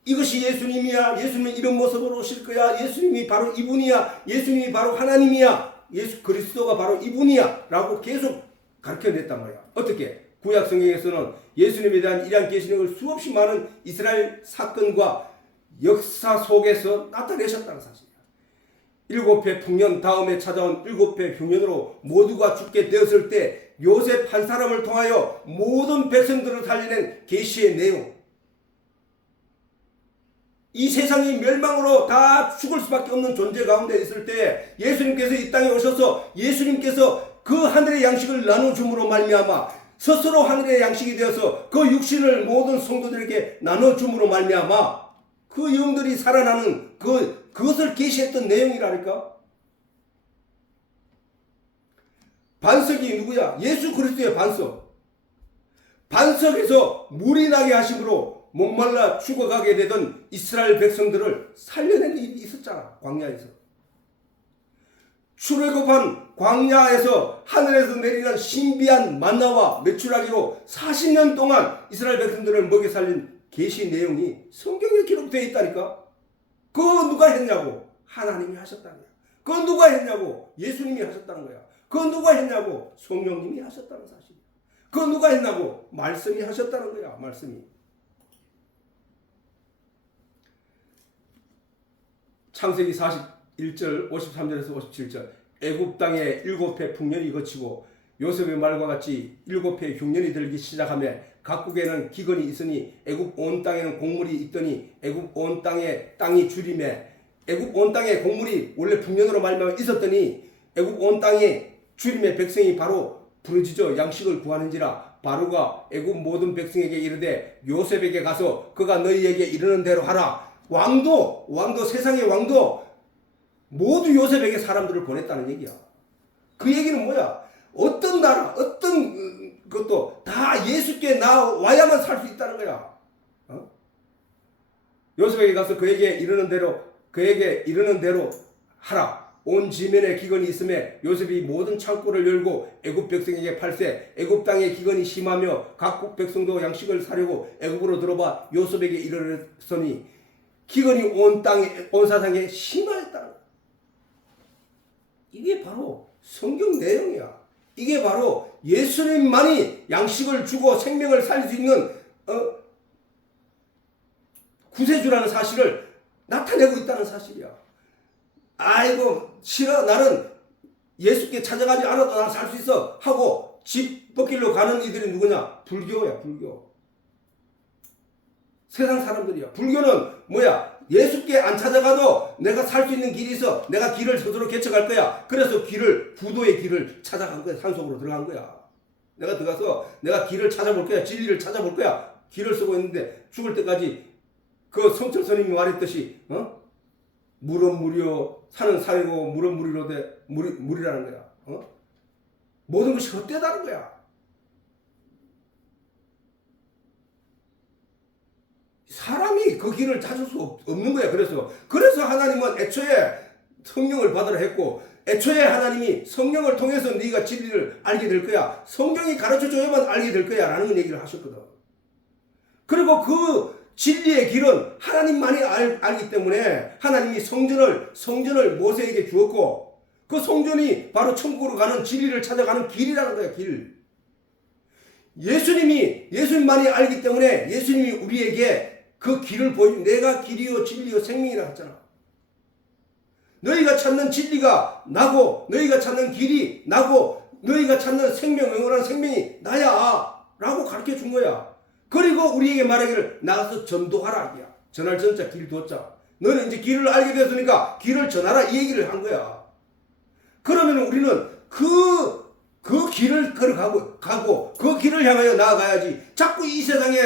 이것이 예수님이야. 예수님은 이런 모습으로 오실 거야. 예수님이 바로 이분이야. 예수님이 바로 하나님이야. 예수 그리스도가 바로 이분이야. 라고 계속 가르쳐냈단 말이야. 어떻게? 구약 성경에서는 예수님에 대한 이러한 계시를 수없이 많은 이스라엘 사건과 역사 속에서 나타내셨다는 사실이야. 7회 풍년 다음에 찾아온 7회 흉년으로 모두가 죽게 되었을 때 요셉 한 사람을 통하여 모든 백성들을 살려낸 계시의 내용. 이 세상이 멸망으로 다 죽을 수밖에 없는 존재 가운데 있을 때 예수님께서 이 땅에 오셔서 예수님께서 그 하늘의 양식을 나눠줌으로 말미암아 스스로 하늘의 양식이 되어서 그 육신을 모든 성도들에게 나눠줌으로 말미암아 그 영들이 살아나는 그것을 계시했던 내용이라니까. 반석이 누구야? 예수 그리스도의 반석. 반석에서 물이 나게 하심으로 목말라 죽어가게 되던 이스라엘 백성들을 살려낸 일이 있었잖아. 광야에서. 출애굽한 광야에서 하늘에서 내리는 신비한 만나와 메추라기로 40년 동안 이스라엘 백성들을 먹여 살린 계시 내용이 성경에 기록되어 있다니까. 그거 누가 했냐고? 하나님이 하셨다는 거야. 그거 누가 했냐고? 예수님이 하셨다는 거야. 그거 누가 했냐고? 성령님이 하셨다는 사실이야. 그거 누가 했냐고? 말씀이 하셨다는 거야. 말씀이. 창세기 41절 53절에서 57절 애굽 땅에 7회 풍년이 거치고 요셉의 말과 같이 7해 흉년이 들기 시작하며 각국에는 기근이 있으니 애굽 온 땅에는 곡물이 있더니 애굽 온 땅이 주림에 애굽 온 땅에 곡물이 원래 풍년으로 말미암아 있었더니 애굽 온 땅에 주림의 백성이 바로 부르짖어 양식을 구하는지라 바로가 애굽 모든 백성에게 이르되 요셉에게 가서 그가 너희에게 이르는 대로 하라. 왕도 세상의 왕도 모두 요셉에게 사람들을 보냈다는 얘기야. 그 얘기는 뭐야? 어떤 나라 어떤 것도 다 예수께 나와야만 살 수 있다는 거야. 요셉에게 가서 그에게 이르는 대로 하라. 온 지면에 기근이 있음에 요셉이 모든 창고를 열고 애굽 백성에게 팔세. 애굽 땅에 기근이 심하며 각국 백성도 양식을 사려고 애굽으로 들어봐 요셉에게 이르렀으니 기근이 온 사상에 심하였다는 거야. 이게 바로 성경 내용이야. 이게 바로 예수님만이 양식을 주고 생명을 살릴 수 있는 구세주라는 사실을 나타내고 있다는 사실이야. 아이고 싫어, 나는 예수께 찾아가지 않아도 난 살 수 있어 하고 집 벗길로 가는 이들이 누구냐? 불교야. 불교. 세상 사람들이야. 불교는 뭐야? 예수께 안 찾아가도 내가 살 수 있는 길이 있어. 내가 길을 스스로 개척할 거야. 그래서 부도의 길을 찾아간 거야. 산속으로 들어간 거야. 내가 들어가서 내가 길을 찾아볼 거야. 진리를 찾아볼 거야. 길을 쓰고 있는데 죽을 때까지 그 성철 스님이 말했듯이 물은 물이요 산은 산이고 물은 물이라는 거야. 모든 것이 헛되다는 거야. 사람이 그 길을 찾을 수 없는 거야. 그래서 하나님은 애초에 성령을 받으라 했고, 애초에 하나님이 성령을 통해서 네가 진리를 알게 될 거야. 성경이 가르쳐줘야만 알게 될 거야 라는 얘기를 하셨거든. 그리고 그 진리의 길은 하나님만이 알기 때문에 하나님이 성전을 모세에게 주었고, 그 성전이 바로 천국으로 가는 진리를 찾아가는 길이라는 거야. 길. 예수님만이 알기 때문에 예수님이 우리에게 그 길을 보여준, 내가 길이요 진리요 생명이라 했잖아. 너희가 찾는 진리가 나고, 너희가 찾는 길이 나고, 너희가 찾는 생명, 영원한 생명이 나야 라고 가르쳐 준 거야. 그리고 우리에게 말하기를 나가서 전도하라. 전할 전자 길 도자. 너는 이제 길을 알게 되었으니까 길을 전하라 이 얘기를 한 거야. 그러면 우리는 그 길을 걸어가고 그 길을 향하여 나아가야지. 자꾸 이 세상에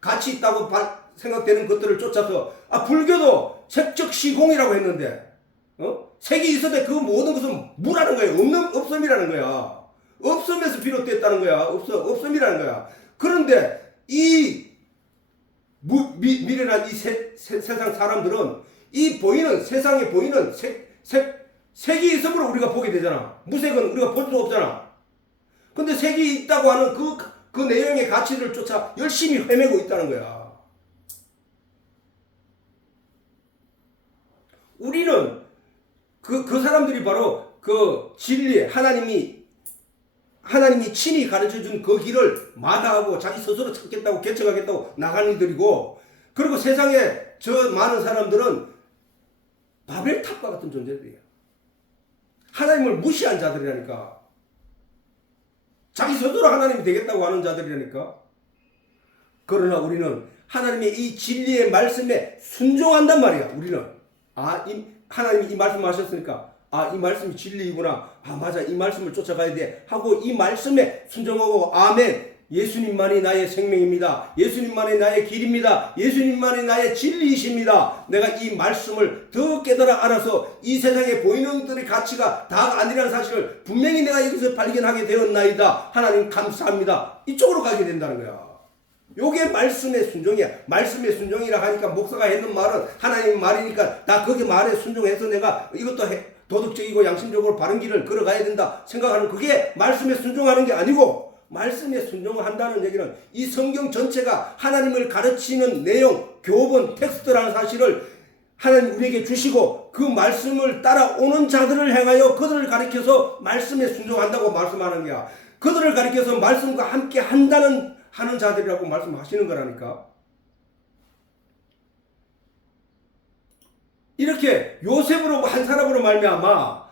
가치 있다고 생각되는 것들을 쫓아서, 불교도 색적 시공이라고 했는데 색이 있어도 그 모든 것은 무라는 거야. 없음이라는 거야. 없음에서 비롯됐다는 거야. 없음이라는 거야. 그런데 이 미련한 이 세상 사람들은 세상에 보이는 색이 있으므로 우리가 보게 되잖아. 무색은 우리가 볼 수 없잖아. 근데 색이 있다고 하는 그 내용의 가치를 쫓아 열심히 헤매고 있다는 거야. 우리는 그 사람들이 바로 그 진리, 하나님이 친히 가르쳐준 그 길을 마다하고 자기 스스로 찾겠다고 개척하겠다고 나가는 이들이고, 그리고 세상에 저 많은 사람들은 바벨탑과 같은 존재들이에요. 하나님을 무시한 자들이라니까. 자기 스스로 하나님이 되겠다고 하는 자들이라니까. 그러나 우리는 하나님의 이 진리의 말씀에 순종한단 말이야. 우리는 하나님이 이 말씀하셨으니까 이 말씀이 진리이구나. 맞아. 이 말씀을 쫓아가야 돼. 하고 이 말씀에 순종하고 아멘. 예수님만이 나의 생명입니다. 예수님만이 나의 길입니다. 예수님만이 나의 진리이십니다. 내가 이 말씀을 더 깨달아 알아서 이 세상에 보이는 것들의 가치가 다가 아니라는 사실을 분명히 내가 여기서 발견하게 되었나이다. 하나님 감사합니다. 이쪽으로 가게 된다는 거야. 요게 말씀의 순종이야. 말씀의 순종이라 하니까 목사가 했는 말은 하나님 말이니까 나 거기 말에 순종해서 내가 이것도 도덕적이고 양심적으로 바른 길을 걸어가야 된다 생각하는, 그게 말씀에 순종하는 게 아니고, 말씀에 순종을 한다는 얘기는 이 성경 전체가 하나님을 가르치는 내용, 교본, 텍스트라는 사실을 하나님 우리에게 주시고 그 말씀을 따라오는 자들을 향하여 그들을 가리켜서 말씀에 순종한다고 말씀하는 거야. 그들을 가리켜서 말씀과 함께 하는 자들이라고 말씀하시는 거라니까. 이렇게 요셉으로 한 사람으로 말미암아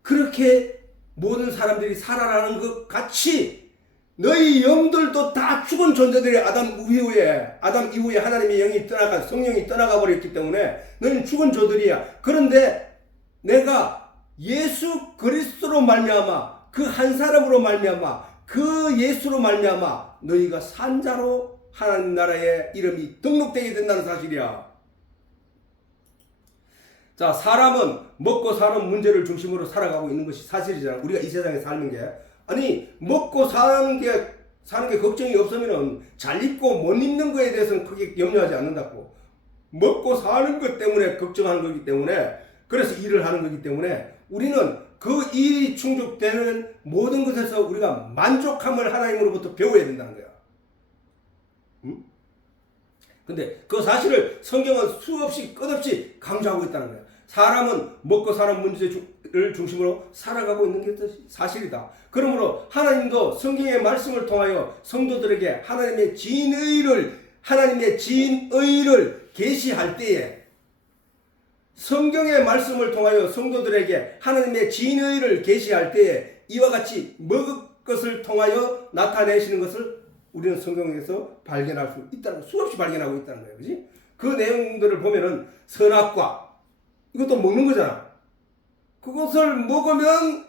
그렇게 모든 사람들이 살아나는 것 같이 너희 영들도 다 죽은 존재들이 아담 이후에 하나님의 영이 성령이 떠나가 버렸기 때문에 너희는 죽은 존재들이야. 그런데 내가 예수 그리스도로 말미암아 그 한 사람으로 말미암아 그 예수로 말미암아 너희가 산자로 하나님 나라의 이름이 등록되게 된다는 사실이야. 자, 사람은 먹고 사는 문제를 중심으로 살아가고 있는 것이 사실이잖아. 우리가 이 세상에 사는 게. 아니, 먹고 사는 게 걱정이 없으면은 잘 입고 못 입는 거에 대해서는 크게 염려하지 않는다고. 먹고 사는 것 때문에 걱정하는 거기 때문에, 그래서 일을 하는 거기 때문에 우리는 그 일이 충족되는 모든 것에서 우리가 만족함을 하나님으로부터 배워야 된다는 거야. 응? 근데 그 사실을 성경은 수없이 끝없이 강조하고 있다는 거야. 사람은 먹고 사는 문제를 중심으로 살아가고 있는 게 사실이다. 그러므로 하나님도 성경의 말씀을 통하여 성도들에게 하나님의 진의를 계시할 때에, 성경의 말씀을 통하여 성도들에게 하나님의 진의를 계시할 때에 이와 같이 먹을 것을 통하여 나타내시는 것을 우리는 성경에서 발견할 수 있다는, 수없이 발견하고 있다는 거예요. 그지? 그 내용들을 보면은 선악과, 이것도 먹는 거잖아. 그것을 먹으면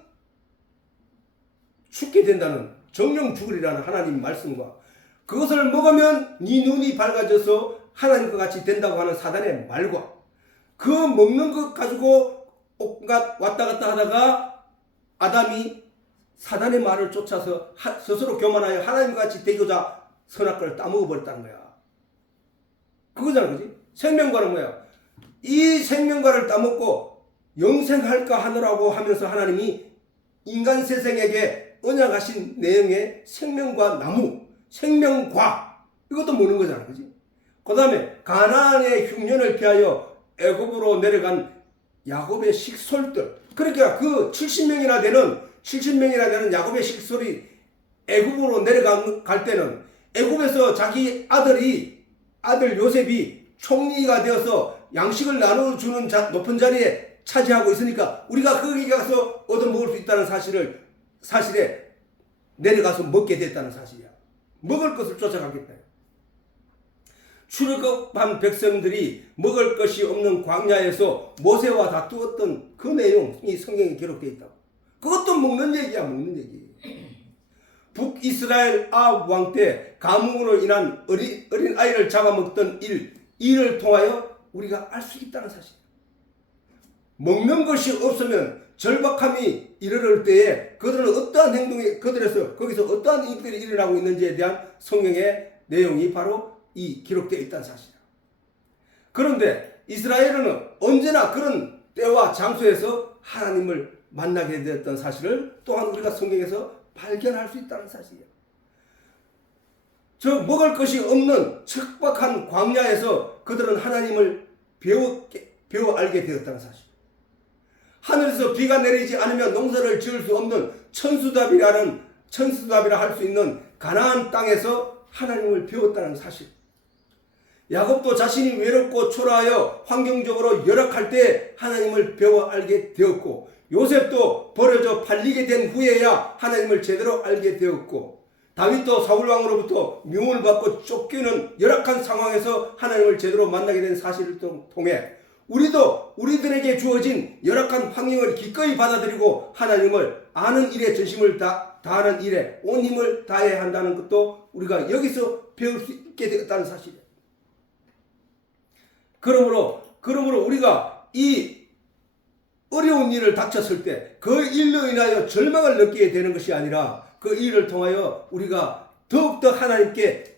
죽게 된다는, 정령 죽으리라는 하나님 말씀과, 그것을 먹으면 네 눈이 밝아져서 하나님과 같이 된다고 하는 사단의 말과, 그 먹는 것 가지고 온갖 왔다 갔다 하다가 아담이 사단의 말을 쫓아서 스스로 교만하여 하나님과 같이 되고자 선악과를 따먹어버렸다는 거야. 그거잖아. 그지? 생명과는 뭐야? 이 생명과를 따먹고 영생할까 하느라고 하면서 하나님이 인간 세상에게 언약하신 내용의 생명과 나무, 생명과, 이것도 먹는 거잖아. 그지? 그 다음에 가나안의 흉년을 피하여 애굽으로 내려간 야곱의 식솔들, 그러니까 그 70명이나 되는 야곱의 식솔이 애굽으로 내려갈 때는 애굽에서 자기 아들 요셉이 총리가 되어서 양식을 나눠주는 높은 자리에 차지하고 있으니까 우리가 거기 가서 얻어먹을 수 있다는 사실에 내려가서 먹게 됐다는 사실이야. 먹을 것을 쫓아가겠다. 출애굽한 백성들이 먹을 것이 없는 광야에서 모세와 다투었던 그 내용이 성경에 기록되어 있다고. 그것도 먹는 얘기야. 먹는 얘기. 북이스라엘 아합 왕 때 가뭄으로 인한 어린 아이를 잡아먹던 일을 통하여 우리가 알 수 있다는 사실. 먹는 것이 없으면 절박함이 이르를 때에 그들은 어떠한 행동에, 거기서 어떠한 일들이 일어나고 있는지에 대한 성경의 내용이 바로 이 기록되어 있다는 사실이다. 그런데 이스라엘은 언제나 그런 때와 장소에서 하나님을 만나게 되었던 사실을 또한 우리가 성경에서 발견할 수 있다는 사실이에요. 저 먹을 것이 없는 척박한 광야에서 그들은 하나님을 배워 알게 되었다는 사실. 하늘에서 비가 내리지 않으면 농사를 지을 수 없는 천수답이라 할 수 있는 가나안 땅에서 하나님을 배웠다는 사실. 야곱도 자신이 외롭고 초라하여 환경적으로 열악할 때 하나님을 배워 알게 되었고, 요셉도 버려져 팔리게 된 후에야 하나님을 제대로 알게 되었고, 다윗도 사울왕으로부터 미움을 받고 쫓기는 열악한 상황에서 하나님을 제대로 만나게 된 사실을 통해 우리도 우리들에게 주어진 열악한 환경을 기꺼이 받아들이고 하나님을 아는 일에 전심을 다하는 일에 온 힘을 다해야 한다는 것도 우리가 여기서 배울 수 있게 되었다는 사실이에요. 그러므로 우리가 이 어려운 일을 닥쳤을 때 그 일로 인하여 절망을 느끼게 되는 것이 아니라 그 일을 통하여 우리가 더욱더 하나님께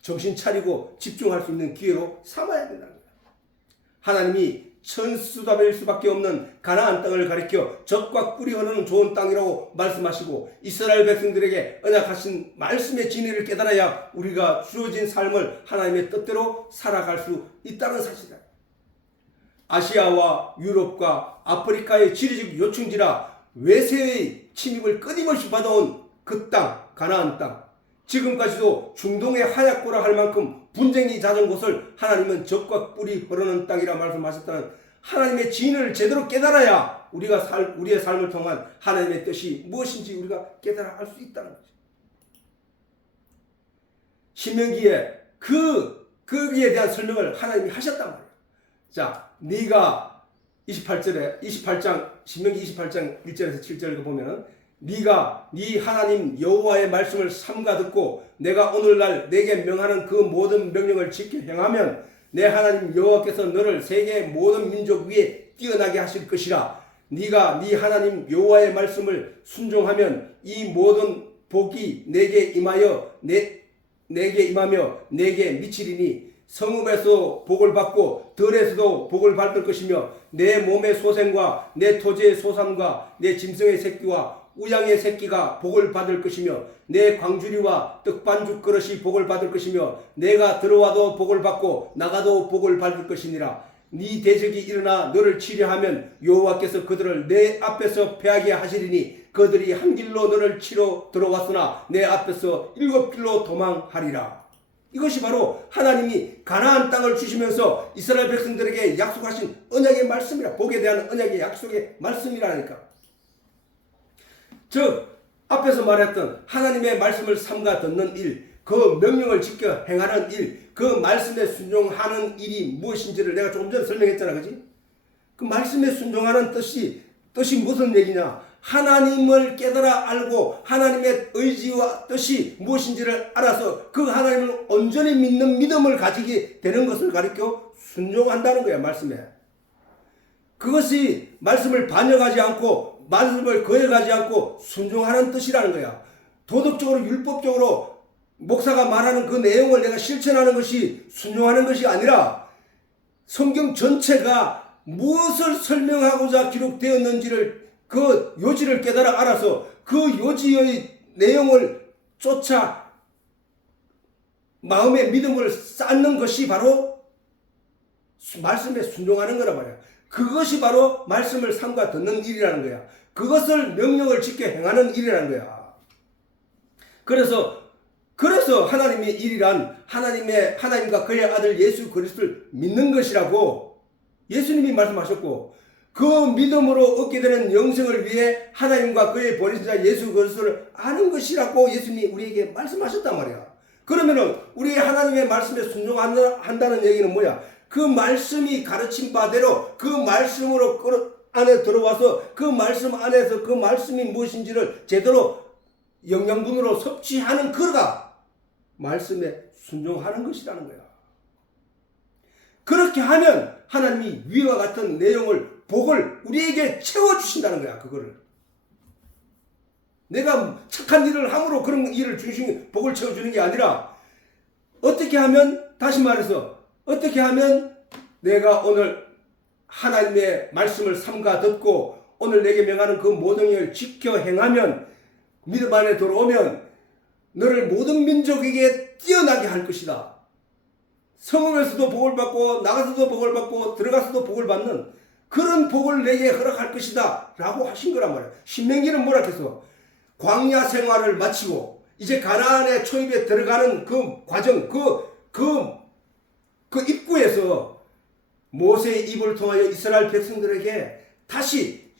정신 차리고 집중할 수 있는 기회로 삼아야 된다는 거예요. 하나님이 천수답일 수밖에 없는 가나안 땅을 가리켜 젖과 꿀이 흐르는 좋은 땅이라고 말씀하시고 이스라엘 백성들에게 언약하신 말씀의 진리를 깨달아야 우리가 주어진 삶을 하나님의 뜻대로 살아갈 수 있다는 사실이다. 아시아와 유럽과 아프리카의 지리적 요충지라 외세의 침입을 끊임없이 받아온 그 땅, 가나안 땅, 지금까지도 중동의 하얗고라 할 만큼 분쟁이 잦은 곳을 하나님은 젖과 꿀이 흐르는 땅이라 말씀하셨다는 하나님의 진리를 제대로 깨달아야 우리의 삶을 통한 하나님의 뜻이 무엇인지 우리가 깨달아 알 수 있다는 거죠. 신명기에 거기에 대한 설명을 하나님이 하셨단 말이에요. 자, 네가 28장 신명기 28장 1절에서 7절 보면은 네가 네 하나님 여호와의 말씀을 삼가 듣고 내가 오늘날 내게 명하는 그 모든 명령을 지켜 행하면 내 하나님 여호와께서 너를 세계의 모든 민족 위에 뛰어나게 하실 것이라. 네가 네 하나님 여호와의 말씀을 순종하면 이 모든 복이 내게 임하며 내게 미치리니 성읍에서 복을 받고 들에서도 복을 받을 것이며 내 몸의 소생과 내 토지의 소산과 내 짐승의 새끼와 우양의 새끼가 복을 받을 것이며 내 광주리와 떡반죽 그릇이 복을 받을 것이며 내가 들어와도 복을 받고 나가도 복을 받을 것이니라. 네 대적이 일어나 너를 치려하면 여호와께서 그들을 내 앞에서 패하게 하시리니 그들이 한 길로 너를 치러 들어왔으나 내 앞에서 7길로 도망하리라. 이것이 바로 하나님이 가나안 땅을 주시면서 이스라엘 백성들에게 약속하신 언약의 말씀이라. 복에 대한 언약의 약속의 말씀이라니까. 즉 앞에서 말했던 하나님의 말씀을 삼가 듣는 일, 그 명령을 지켜 행하는 일, 그 말씀에 순종하는 일이 무엇인지를 내가 조금 전에 설명했잖아, 그지? 그 말씀에 순종하는 뜻이 무슨 얘기냐? 하나님을 깨달아 알고 하나님의 의지와 뜻이 무엇인지를 알아서 그 하나님을 온전히 믿는 믿음을 가지게 되는 것을 가리켜 순종한다는 거야, 말씀에. 그것이 말씀을 반역하지 않고 말씀을 거역하지 않고 순종하는 뜻이라는 거야. 도덕적으로 율법적으로 목사가 말하는 그 내용을 내가 실천하는 것이 순종하는 것이 아니라 성경 전체가 무엇을 설명하고자 기록되었는지를 그 요지를 깨달아 알아서 그 요지의 내용을 쫓아 마음의 믿음을 쌓는 것이 바로 말씀에 순종하는 거란 말이야. 그것이 바로 말씀을 삼가 듣는 일이라는 거야. 그것을 명령을 지켜 행하는 일이라는 거야. 그래서 하나님의 일이란 하나님과 그의 아들 예수 그리스도를 믿는 것이라고 예수님이 말씀하셨고, 그 믿음으로 얻게 되는 영생을 위해 하나님과 그의 보내신 예수 그리스도를 아는 것이라고 예수님이 우리에게 말씀하셨단 말이야. 그러면은 우리 하나님의 말씀에 순종한다는 얘기는 뭐야? 그 말씀이 가르친 바대로 그 말씀으로 안에 들어와서 그 말씀 안에서 그 말씀이 무엇인지를 제대로 영양분으로 섭취하는 그가 말씀에 순종하는 것이라는 거야. 그렇게 하면 하나님이 위와 같은 내용을 복을 우리에게 채워주신다는 거야. 그거를 내가 착한 일을 함으로 그런 일을 주신 복을 채워주는 게 아니라 어떻게 하면, 다시 말해서 어떻게 하면 내가 오늘 하나님의 말씀을 삼가 듣고 오늘 내게 명하는 그 모든 일을 지켜 행하면, 믿음 안에 들어오면 너를 모든 민족에게 뛰어나게 할 것이다. 성읍에서도 복을 받고 나가서도 복을 받고 들어가서도 복을 받는 그런 복을 내게 허락할 것이다 라고 하신 거란 말이야. 신명기는 뭐라 해서 광야 생활을 마치고 이제 가나안의 초입에 들어가는 그 과정, 그 입구에서 모세의 입을 통하여 이스라엘 백성들에게 다시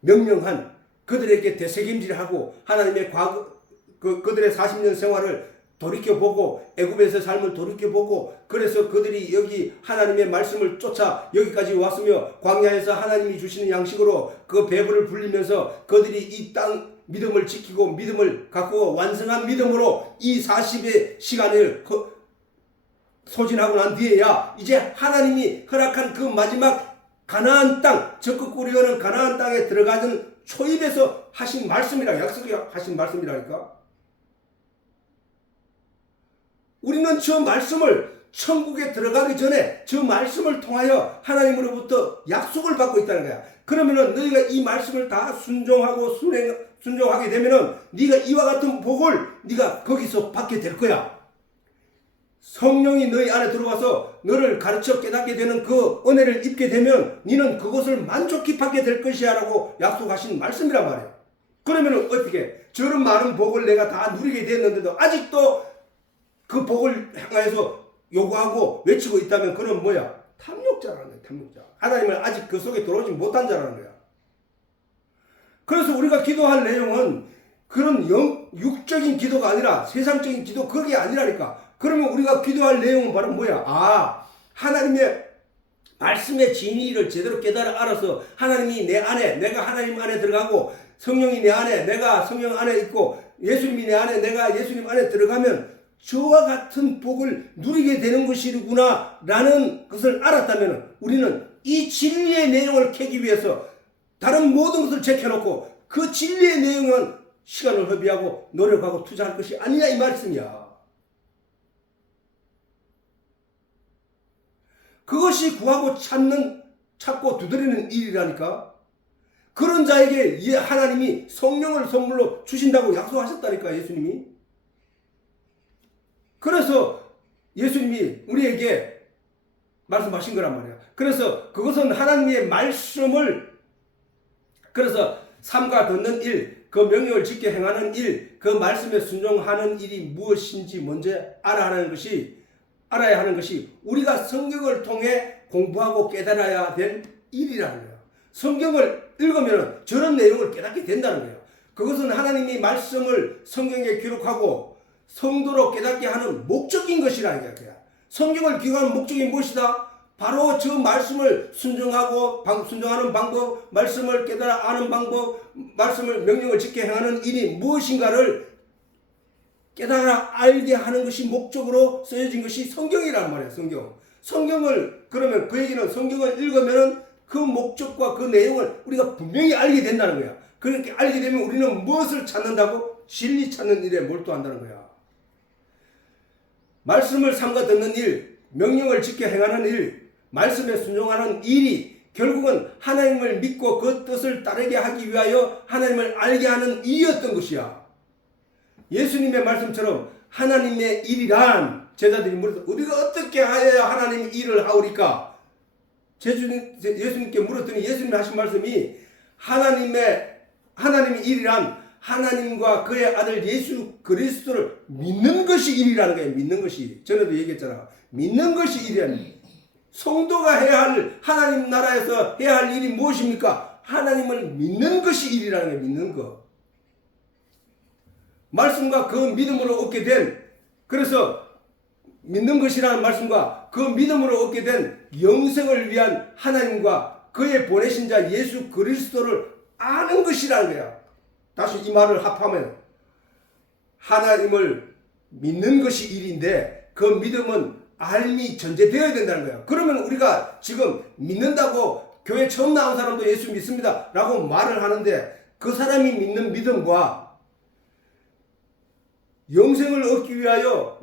명령한, 그들에게 되새김질하고 하나님의 그들의 40년 생활을 돌이켜보고 애굽에서의 삶을 돌이켜보고, 그래서 그들이 여기 하나님의 말씀을 쫓아 여기까지 왔으며 광야에서 하나님이 주시는 양식으로 그 배부를 불리면서 그들이 이 땅 믿음을 지키고 믿음을 갖고 완성한 믿음으로 이 40의 시간을 소진하고 난 뒤에야 이제 하나님이 허락한 그 마지막 가나안 땅, 적극 꾸려오는 가나안 땅에 들어가는 초입에서 하신 말씀이라, 약속하신 말씀이라니까. 우리는 저 말씀을 천국에 들어가기 전에 저 말씀을 통하여 하나님으로부터 약속을 받고 있다는 거야. 그러면은 너희가 이 말씀을 다 순종하고 순종하게 되면은 네가 이와 같은 복을 네가 거기서 받게 될 거야. 성령이 너희 안에 들어와서 너를 가르쳐 깨닫게 되는 그 은혜를 입게 되면 너는 그것을 만족히 받게 될 것이야 라고 약속하신 말씀이란 말이야. 그러면은 어떻게 저런 많은 복을 내가 다 누리게 됐는데도 아직도 그 복을 향해서 요구하고 외치고 있다면 그건 뭐야? 탐욕자라는 거야. 탐욕자. 하나님을 아직 그 속에 들어오지 못한 자라는 거야. 그래서 우리가 기도할 내용은 그런 육적인 기도가 아니라 세상적인 기도, 그게 아니라니까. 그러면 우리가 기도할 내용은 바로 뭐야? 하나님의 말씀의 진리를 제대로 깨달아 알아서 하나님이 내 안에, 내가 하나님 안에 들어가고 성령이 내 안에, 내가 성령 안에 있고 예수님이 내 안에, 내가 예수님 안에 들어가면 저와 같은 복을 누리게 되는 것이구나 라는 것을 알았다면 우리는 이 진리의 내용을 캐기 위해서 다른 모든 것을 제껴놓고 그 진리의 내용은 시간을 허비하고 노력하고 투자할 것이 아니냐 이 말씀이야. 그것이 구하고 찾고 두드리는 일이라니까. 그런 자에게 하나님이 성령을 선물로 주신다고 약속하셨다니까, 예수님이. 그래서 예수님이 우리에게 말씀하신 거란 말이야. 그래서 그것은 하나님의 말씀을, 그래서 삼가 듣는 일, 그 명령을 지켜 행하는 일, 그 말씀에 순종하는 일이 무엇인지 먼저 알아야 하는 것이 우리가 성경을 통해 공부하고 깨달아야 될 일이라는 거예요. 성경을 읽으면 저런 내용을 깨닫게 된다는 거예요. 그것은 하나님이 말씀을 성경에 기록하고 성도로 깨닫게 하는 목적인 것이라는 거야. 성경을 기록하는 목적이 무엇이다? 바로 저 말씀을 순종하는 방법, 말씀을 깨달아 아는 방법, 말씀을 명령을 지켜 행하는 일이 무엇인가를 깨달아 알게 하는 것이 목적으로 쓰여진 것이 성경이란 말이에요. 성경을 그러면 그 얘기는 성경을 읽으면 그 목적과 그 내용을 우리가 분명히 알게 된다는 거야. 그렇게 알게 되면 우리는 무엇을 찾는다고? 진리 찾는 일에 몰두한다는 거야. 말씀을 삼가 듣는 일, 명령을 지켜 행하는 일, 말씀에 순종하는 일이 결국은 하나님을 믿고 그 뜻을 따르게 하기 위하여 하나님을 알게 하는 일이었던 것이야. 예수님의 말씀처럼 하나님의 일이란, 제자들이 물어서 우리가 어떻게 하여야 하나님의 일을 하오리까? 예수님께 물었더니 예수님이 하신 말씀이 하나님의 일이란 하나님과 그의 아들 예수 그리스도를 믿는 것이 일이라는 거예요. 믿는 것이. 전에도 얘기했잖아. 믿는 것이 일이라는. 성도가 해야 할, 하나님 나라에서 해야 할 일이 무엇입니까? 하나님을 믿는 것이 일이라는 거예요. 믿는 것. 말씀과 그 믿음으로 얻게 된, 그래서 믿는 것이라는 말씀과 그 믿음으로 얻게 된 영생을 위한 하나님과 그의 보내신 자 예수 그리스도를 아는 것이라는 거야. 다시 이 말을 합하면 하나님을 믿는 것이 일인데 그 믿음은 알미 전제되어야 된다는 거야. 그러면 우리가 지금 믿는다고 교회 처음 나온 사람도 예수 믿습니다 라고 말을 하는데 그 사람이 믿는 믿음과 영생을 얻기 위하여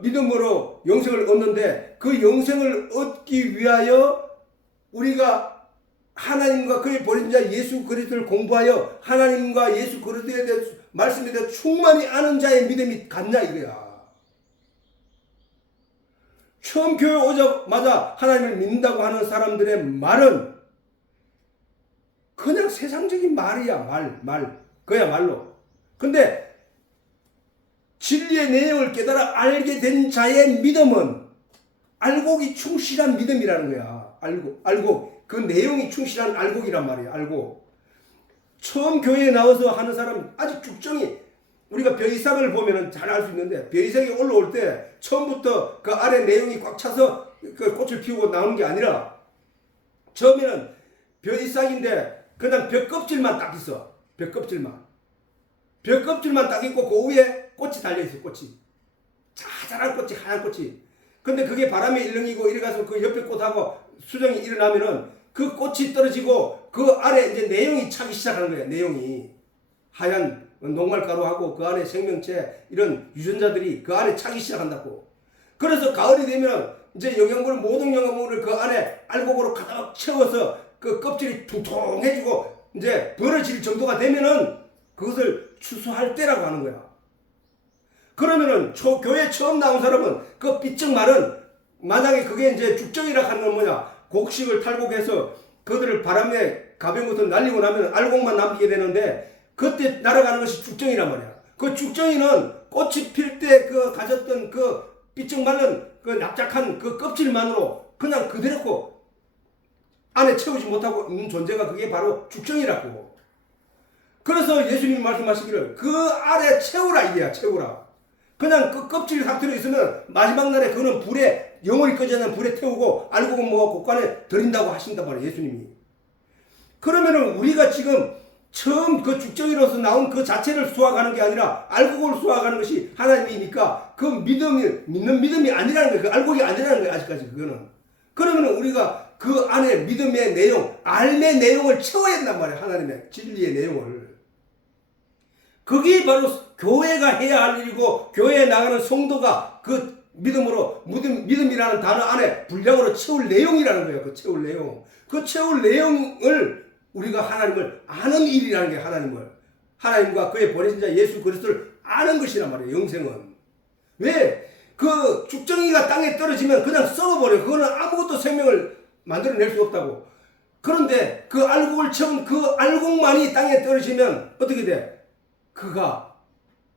믿음으로 영생을 얻는데 그 영생을 얻기 위하여 우리가 하나님과 그의 보내신 자 예수 그리스도를 공부하여 하나님과 예수 그리스도에 대해서 말씀에 대해 충만히 아는 자의 믿음이 같냐 이거야. 처음 교회 오자마자 하나님을 믿는다고 하는 사람들의 말은 그냥 세상적인 말이야. 그야말로. 근데 진리의 내용을 깨달아 알게 된 자의 믿음은 알곡이 충실한 믿음이라는 거야. 알곡. 그 내용이 충실한 알곡이란 말이야. 알곡. 처음 교회에 나와서 하는 사람은 아직 죽정이, 우리가 벼 이삭을 보면 잘 알 수 있는데 벼 이삭이 올라올 때 처음부터 그 아래 내용이 꽉 차서 그 꽃을 피우고 나오는 게 아니라 처음에는 벼 이삭인데 그냥 벼 껍질만 딱 있어. 벼 껍질만 딱 있고 그 위에 꽃이 달려있어. 꽃이 자잘한 꽃이, 하얀 꽃이. 근데 그게 바람에 일렁이고 이래가서 그 옆에 꽃하고 수정이 일어나면은 그 꽃이 떨어지고 그 아래 이제 내용이 차기 시작하는 거예요. 내용이 하얀 녹말가루하고 그 안에 생명체 이런 유전자들이 그 안에 차기 시작한다고. 그래서 가을이 되면 이제 모든 영양분을 그 안에 알곡으로 가득 채워서 그 껍질이 퉁퉁해지고 이제 벌어질 정도가 되면은 그것을 추수할 때라고 하는 거야. 그러면은 교회 처음 나온 사람은 그 삐쩍 마른, 만약에 그게 이제 죽정이라 하는 건 뭐냐, 곡식을 탈곡해서 그들을 바람에 가벼운 것을 날리고 나면 알곡만 남게 되는데 그때 날아가는 것이 죽정이란 말이야. 그 죽정이는 꽃이 필 때 그 가졌던 그 삐쩍 마른 그 그 납작한 그 껍질만으로 그냥 그대로 안에 채우지 못하고 있는 존재가 그게 바로 죽정이라고. 그래서 예수님이 말씀하시기를 그 안에 채우라 이게야. 채우라. 그냥 그 껍질 상태로 있으면 마지막 날에 그거는 불에 영원히 꺼지지 않는 불에 태우고 알고 보면 뭐 곳간에 드린다고 하신단 말이에요. 예수님이. 그러면은 우리가 지금 처음 그 죽정이로서 나온 그 자체를 수확하는 게 아니라 알곡을 수확하는 것이 하나님이니까 그 믿는 믿음이 아니라는 거예요. 그 알곡이 아니라는 거예요. 아직까지 그거는. 그러면 우리가 그 안에 믿음의 내용, 알의 내용을 채워야 된단 말이에요. 하나님의 진리의 내용을. 그게 바로 교회가 해야 할 일이고 교회에 나가는 성도가 그 믿음으로 믿음이라는 단어 안에 분량으로 채울 내용이라는 거예요. 그 채울 내용. 그 채울 내용을 우리가 하나님을 아는 일이라는 게 하나님과 그의 보내신 자 예수 그리스도를 아는 것이란 말이에요. 영생은. 왜? 그 죽정이가 땅에 떨어지면 그냥 썩어버려요. 그거는 아무것도 생명을 만들어낼 수 없다고. 그런데 그 알곡을 채운 그 알곡만이 땅에 떨어지면 어떻게 돼? 그가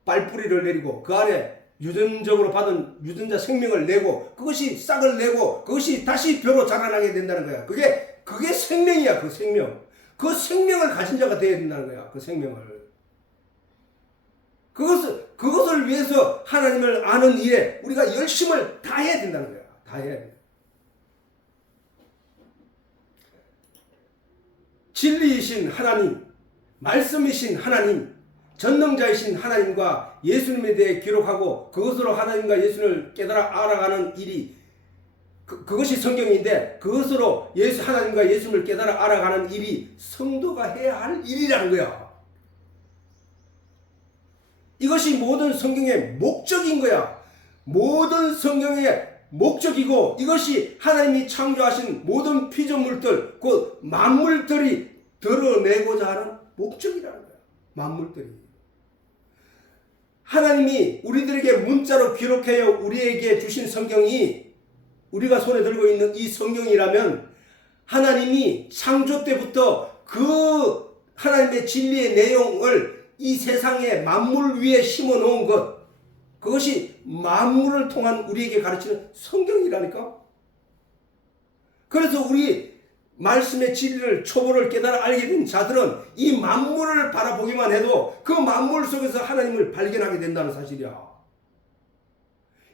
빨뿌리를 내리고 그 안에 유전적으로 받은 유전자 생명을 내고 그것이 싹을 내고 그것이 다시 벼로 자라나게 된다는 거야. 그게 생명이야. 그 생명. 그 생명을 가진 자가 되어야 된다는 거야. 그 생명을. 그것을 위해서 하나님을 아는 일에 우리가 열심을 다해야 된다는 거야. 다해야 돼. 진리이신 하나님, 말씀이신 하나님, 전능자이신 하나님과 예수님에 대해 기록하고 그것으로 하나님과 예수를 깨달아 알아가는 일이 그것이 성경인데 그것으로 하나님과 예수를 깨달아 알아가는 일이 성도가 해야 할 일이라는 거야. 이것이 모든 성경의 목적인 거야. 모든 성경의 목적이고 이것이 하나님이 창조하신 모든 피조물들, 그 만물들이 드러내고자 하는 목적이라는 거야. 만물들이. 하나님이 우리들에게 문자로 기록하여 우리에게 주신 성경이 우리가 손에 들고 있는 이 성경이라면 하나님이 창조 때부터 그 하나님의 진리의 내용을 이 세상의 만물 위에 심어 놓은 것, 그것이 만물을 통한 우리에게 가르치는 성경이라니까. 그래서 우리 말씀의 진리를 초보를 깨달아 알게 된 자들은 이 만물을 바라보기만 해도 그 만물 속에서 하나님을 발견하게 된다는 사실이야.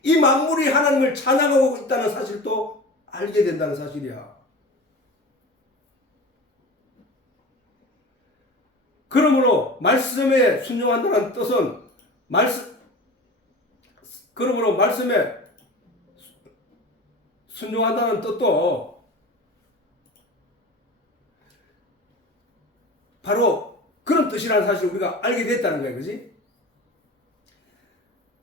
이 만물이 하나님을 찬양하고 있다는 사실도 알게 된다는 사실이야. 그러므로 말씀에 순종한다는 뜻은 그러므로 말씀에 순종한다는 뜻도 바로 그런 뜻이라는 사실을 우리가 알게 됐다는 거예요. 그렇지?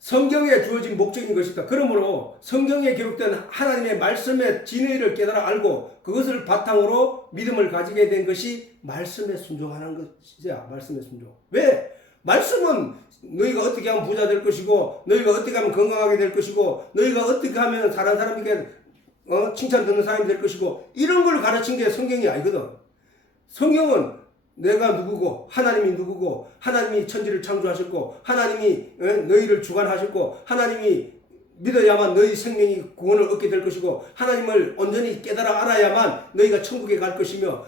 성경에 주어진 목적인 것이다. 그러므로 성경에 기록된 하나님의 말씀의 진리를 깨달아 알고 그것을 바탕으로 믿음을 가지게 된 것이 말씀에 순종하는 것이야. 말씀에 순종. 왜? 말씀은 너희가 어떻게 하면 부자 될 것이고 너희가 어떻게 하면 건강하게 될 것이고 너희가 어떻게 하면 다른 사람에게 칭찬 듣는 사람이 될 것이고 이런 걸 가르친 게 성경이 아니거든. 성경은 내가 누구고 하나님이 누구고 하나님이 천지를 창조하셨고 하나님이 너희를 주관하셨고 하나님이 믿어야만 너희 생명이 구원을 얻게 될 것이고 하나님을 온전히 깨달아 알아야만 너희가 천국에 갈 것이며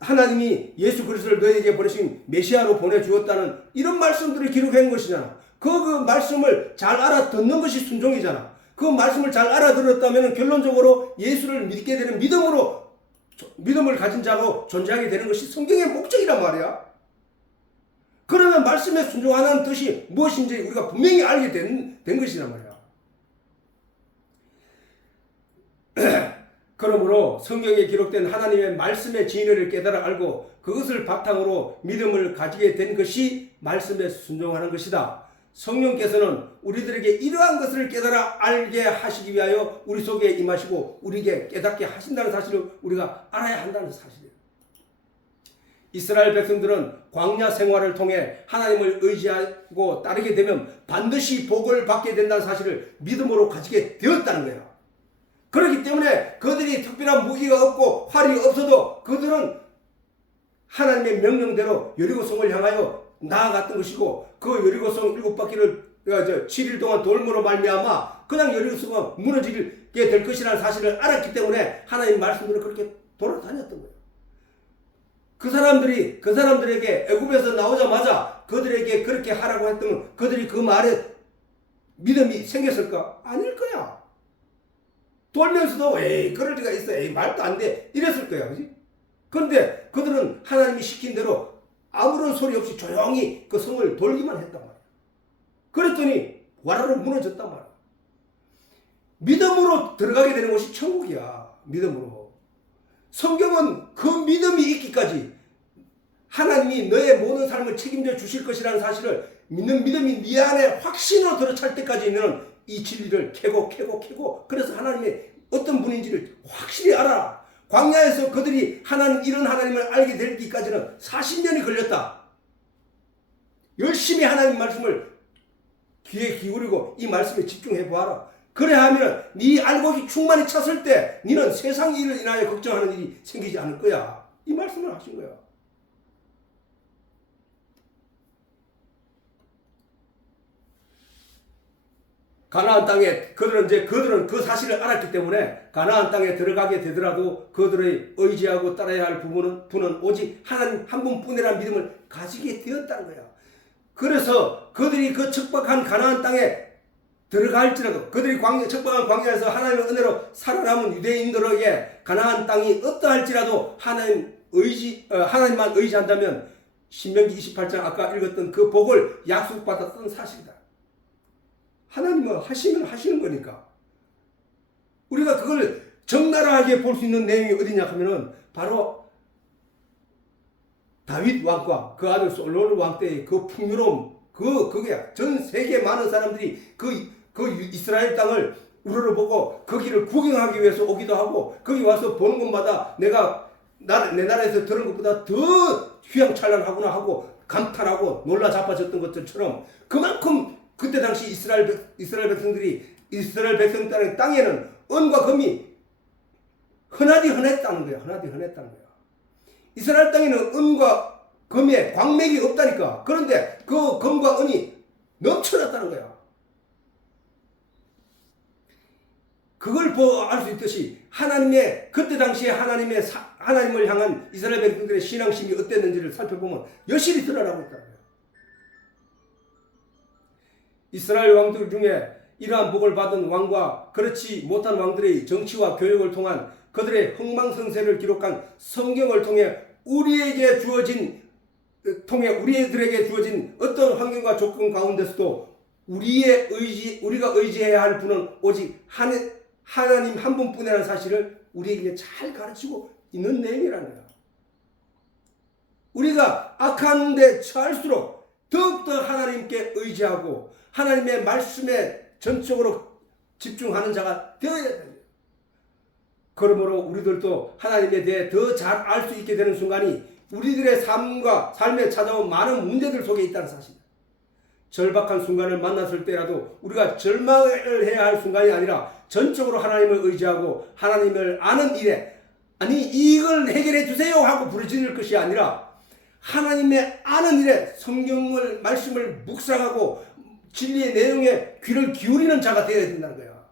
하나님이 예수 그리스도를 너희에게 보내신 메시아로 보내주었다는 이런 말씀들을 기록한 것이잖아. 그 말씀을 잘 알아듣는 것이 순종이잖아. 그 말씀을 잘 알아들었다면 결론적으로 예수를 믿게 되는 믿음을 가진 자로 존재하게 되는 것이 성경의 목적이란 말이야. 그러면 말씀에 순종하는 뜻이 무엇인지 우리가 분명히 알게 된 것이란 말이야. 그러므로 성경에 기록된 하나님의 말씀의 진리를 깨달아 알고 그것을 바탕으로 믿음을 가지게 된 것이 말씀에 순종하는 것이다. 성령께서는 우리들에게 이러한 것을 깨달아 알게 하시기 위하여 우리 속에 임하시고 우리에게 깨닫게 하신다는 사실을 우리가 알아야 한다는 사실이에요. 이스라엘 백성들은 광야 생활을 통해 하나님을 의지하고 따르게 되면 반드시 복을 받게 된다는 사실을 믿음으로 가지게 되었다는 거예요. 그렇기 때문에 그들이 특별한 무기가 없고 활이 없어도 그들은 하나님의 명령대로 여리고성을 향하여 나아갔던 것이고 그 여리고성 7바퀴를 7일 동안 돌므로 말미암아 그냥 여리고성은 무너지게 될 것이라는 사실을 알았기 때문에 하나님 말씀으로 그렇게 돌아다녔던 거예요. 그 사람들에게 애굽에서 나오자마자 그들에게 그렇게 하라고 했던 그들이 그 말에 믿음이 생겼을까? 아닐 거야. 돌면서도 에이 그럴 리가 있어. 에이 말도 안 돼. 이랬을 거야. 그지? 그런데 그들은 하나님이 시킨 대로 아무런 소리 없이 조용히 그 성을 돌기만 했단 말이야. 그랬더니 와라로 무너졌단 말이야. 믿음으로 들어가게 되는 곳이 천국이야. 믿음으로. 성경은 그 믿음이 있기까지 하나님이 너의 모든 삶을 책임져 주실 것이라는 사실을 믿는 믿음이 네 안에 확신으로 들어찰 때까지는 이 진리를 캐고 그래서 하나님의 어떤 분인지를 확실히 알아. 광야에서 그들이 이런 하나님을 알게 되기까지는 40년이 걸렸다. 열심히 하나님 말씀을 귀에 기울이고 이 말씀에 집중해 보아라. 그래야 하면 네 알곡이 충만히 찼을 때 너는 세상 일을 인하여 걱정하는 일이 생기지 않을 거야. 이 말씀을 하신 거야. 가나안 땅에 그들은 그 사실을 알았기 때문에 가나안 땅에 들어가게 되더라도 그들의 의지하고 따라야 할 분은 오직 하나님 한 분뿐이라는 믿음을 가지게 되었다는 거야. 그래서 그들이 그 척박한 가나안 땅에 들어갈지라도 그들이 척박한 광야에서 하나님의 은혜로 살아남은 유대인들에게 가나안 땅이 어떠할지라도 하나님만 의지한다면 신명기 28장 아까 읽었던 그 복을 약속받았던 사실이다. 하나님은 하시면 하시는 거니까. 우리가 그걸 적나라하게 볼 수 있는 내용이 어디냐 하면은 바로 다윗 왕과 그 아들 솔로몬 왕 때의 그 풍요로움, 그거야. 전 세계 많은 사람들이 그 이스라엘 땅을 우러러보고 거기를 구경하기 위해서 오기도 하고 거기 와서 보는 것마다 내 나라에서 들은 것보다 더 휘황찬란하구나 하고 감탄하고 놀라 자빠졌던 것들처럼 그만큼 그때 당시 이스라엘 백성 땅에는 은과 금이 흔하디 흔했다는 거야. 이스라엘 땅에는 은과 금의 광맥이 없다니까. 그런데 그 금과 은이 넘쳐났다는 거야. 그걸 알 수 있듯이 그때 당시에 하나님을 향한 이스라엘 백성들의 신앙심이 어땠는지를 살펴보면 여실히 드러나고 있다는 거야. 이스라엘 왕들 중에 이러한 복을 받은 왕과 그렇지 못한 왕들의 정치와 교육을 통한 그들의 흥망성쇠를 기록한 성경을 통해 우리들에게 주어진 어떤 환경과 조건 가운데서도 우리가 의지해야 할 분은 오직 하나님 한 분뿐이라는 사실을 우리에게 잘 가르치고 있는 내용이라는 거야. 우리가 악한 데 처할수록 더욱더 하나님께 의지하고 하나님의 말씀에 전적으로 집중하는 자가 되어야 된다. 그러므로 우리들도 하나님에 대해 더 잘 알 수 있게 되는 순간이 우리들의 삶에 찾아온 많은 문제들 속에 있다는 사실입니다. 절박한 순간을 만났을 때라도 우리가 절망을 해야 할 순간이 아니라 전적으로 하나님을 의지하고 하나님을 아는 일에 이걸 해결해 주세요 하고 부르짖을 것이 아니라 하나님의 아는 일에 성경을 말씀을 묵상하고 진리의 내용에 귀를 기울이는 자가 되어야 된다는 거야.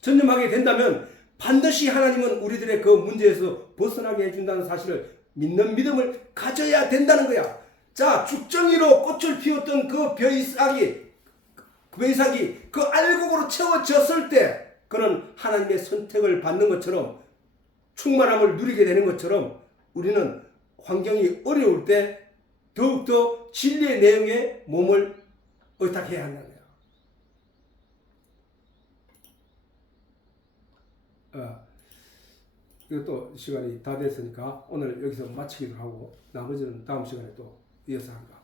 전념하게 된다면 반드시 하나님은 우리들의 그 문제에서 벗어나게 해준다는 사실을 믿는 믿음을 가져야 된다는 거야. 자, 죽정이로 꽃을 피웠던 그 벼이삭이 그 알곡으로 채워졌을 때 그는 하나님의 선택을 받는 것처럼 충만함을 누리게 되는 것처럼 우리는 환경이 어려울 때 더욱더 진리의 내용에 몸을 의탁해야 한다는 거야. 이것도 시간이 다 됐으니까 오늘 여기서 마치기로 하고 나머지는 다음 시간에 또 이어서 할까.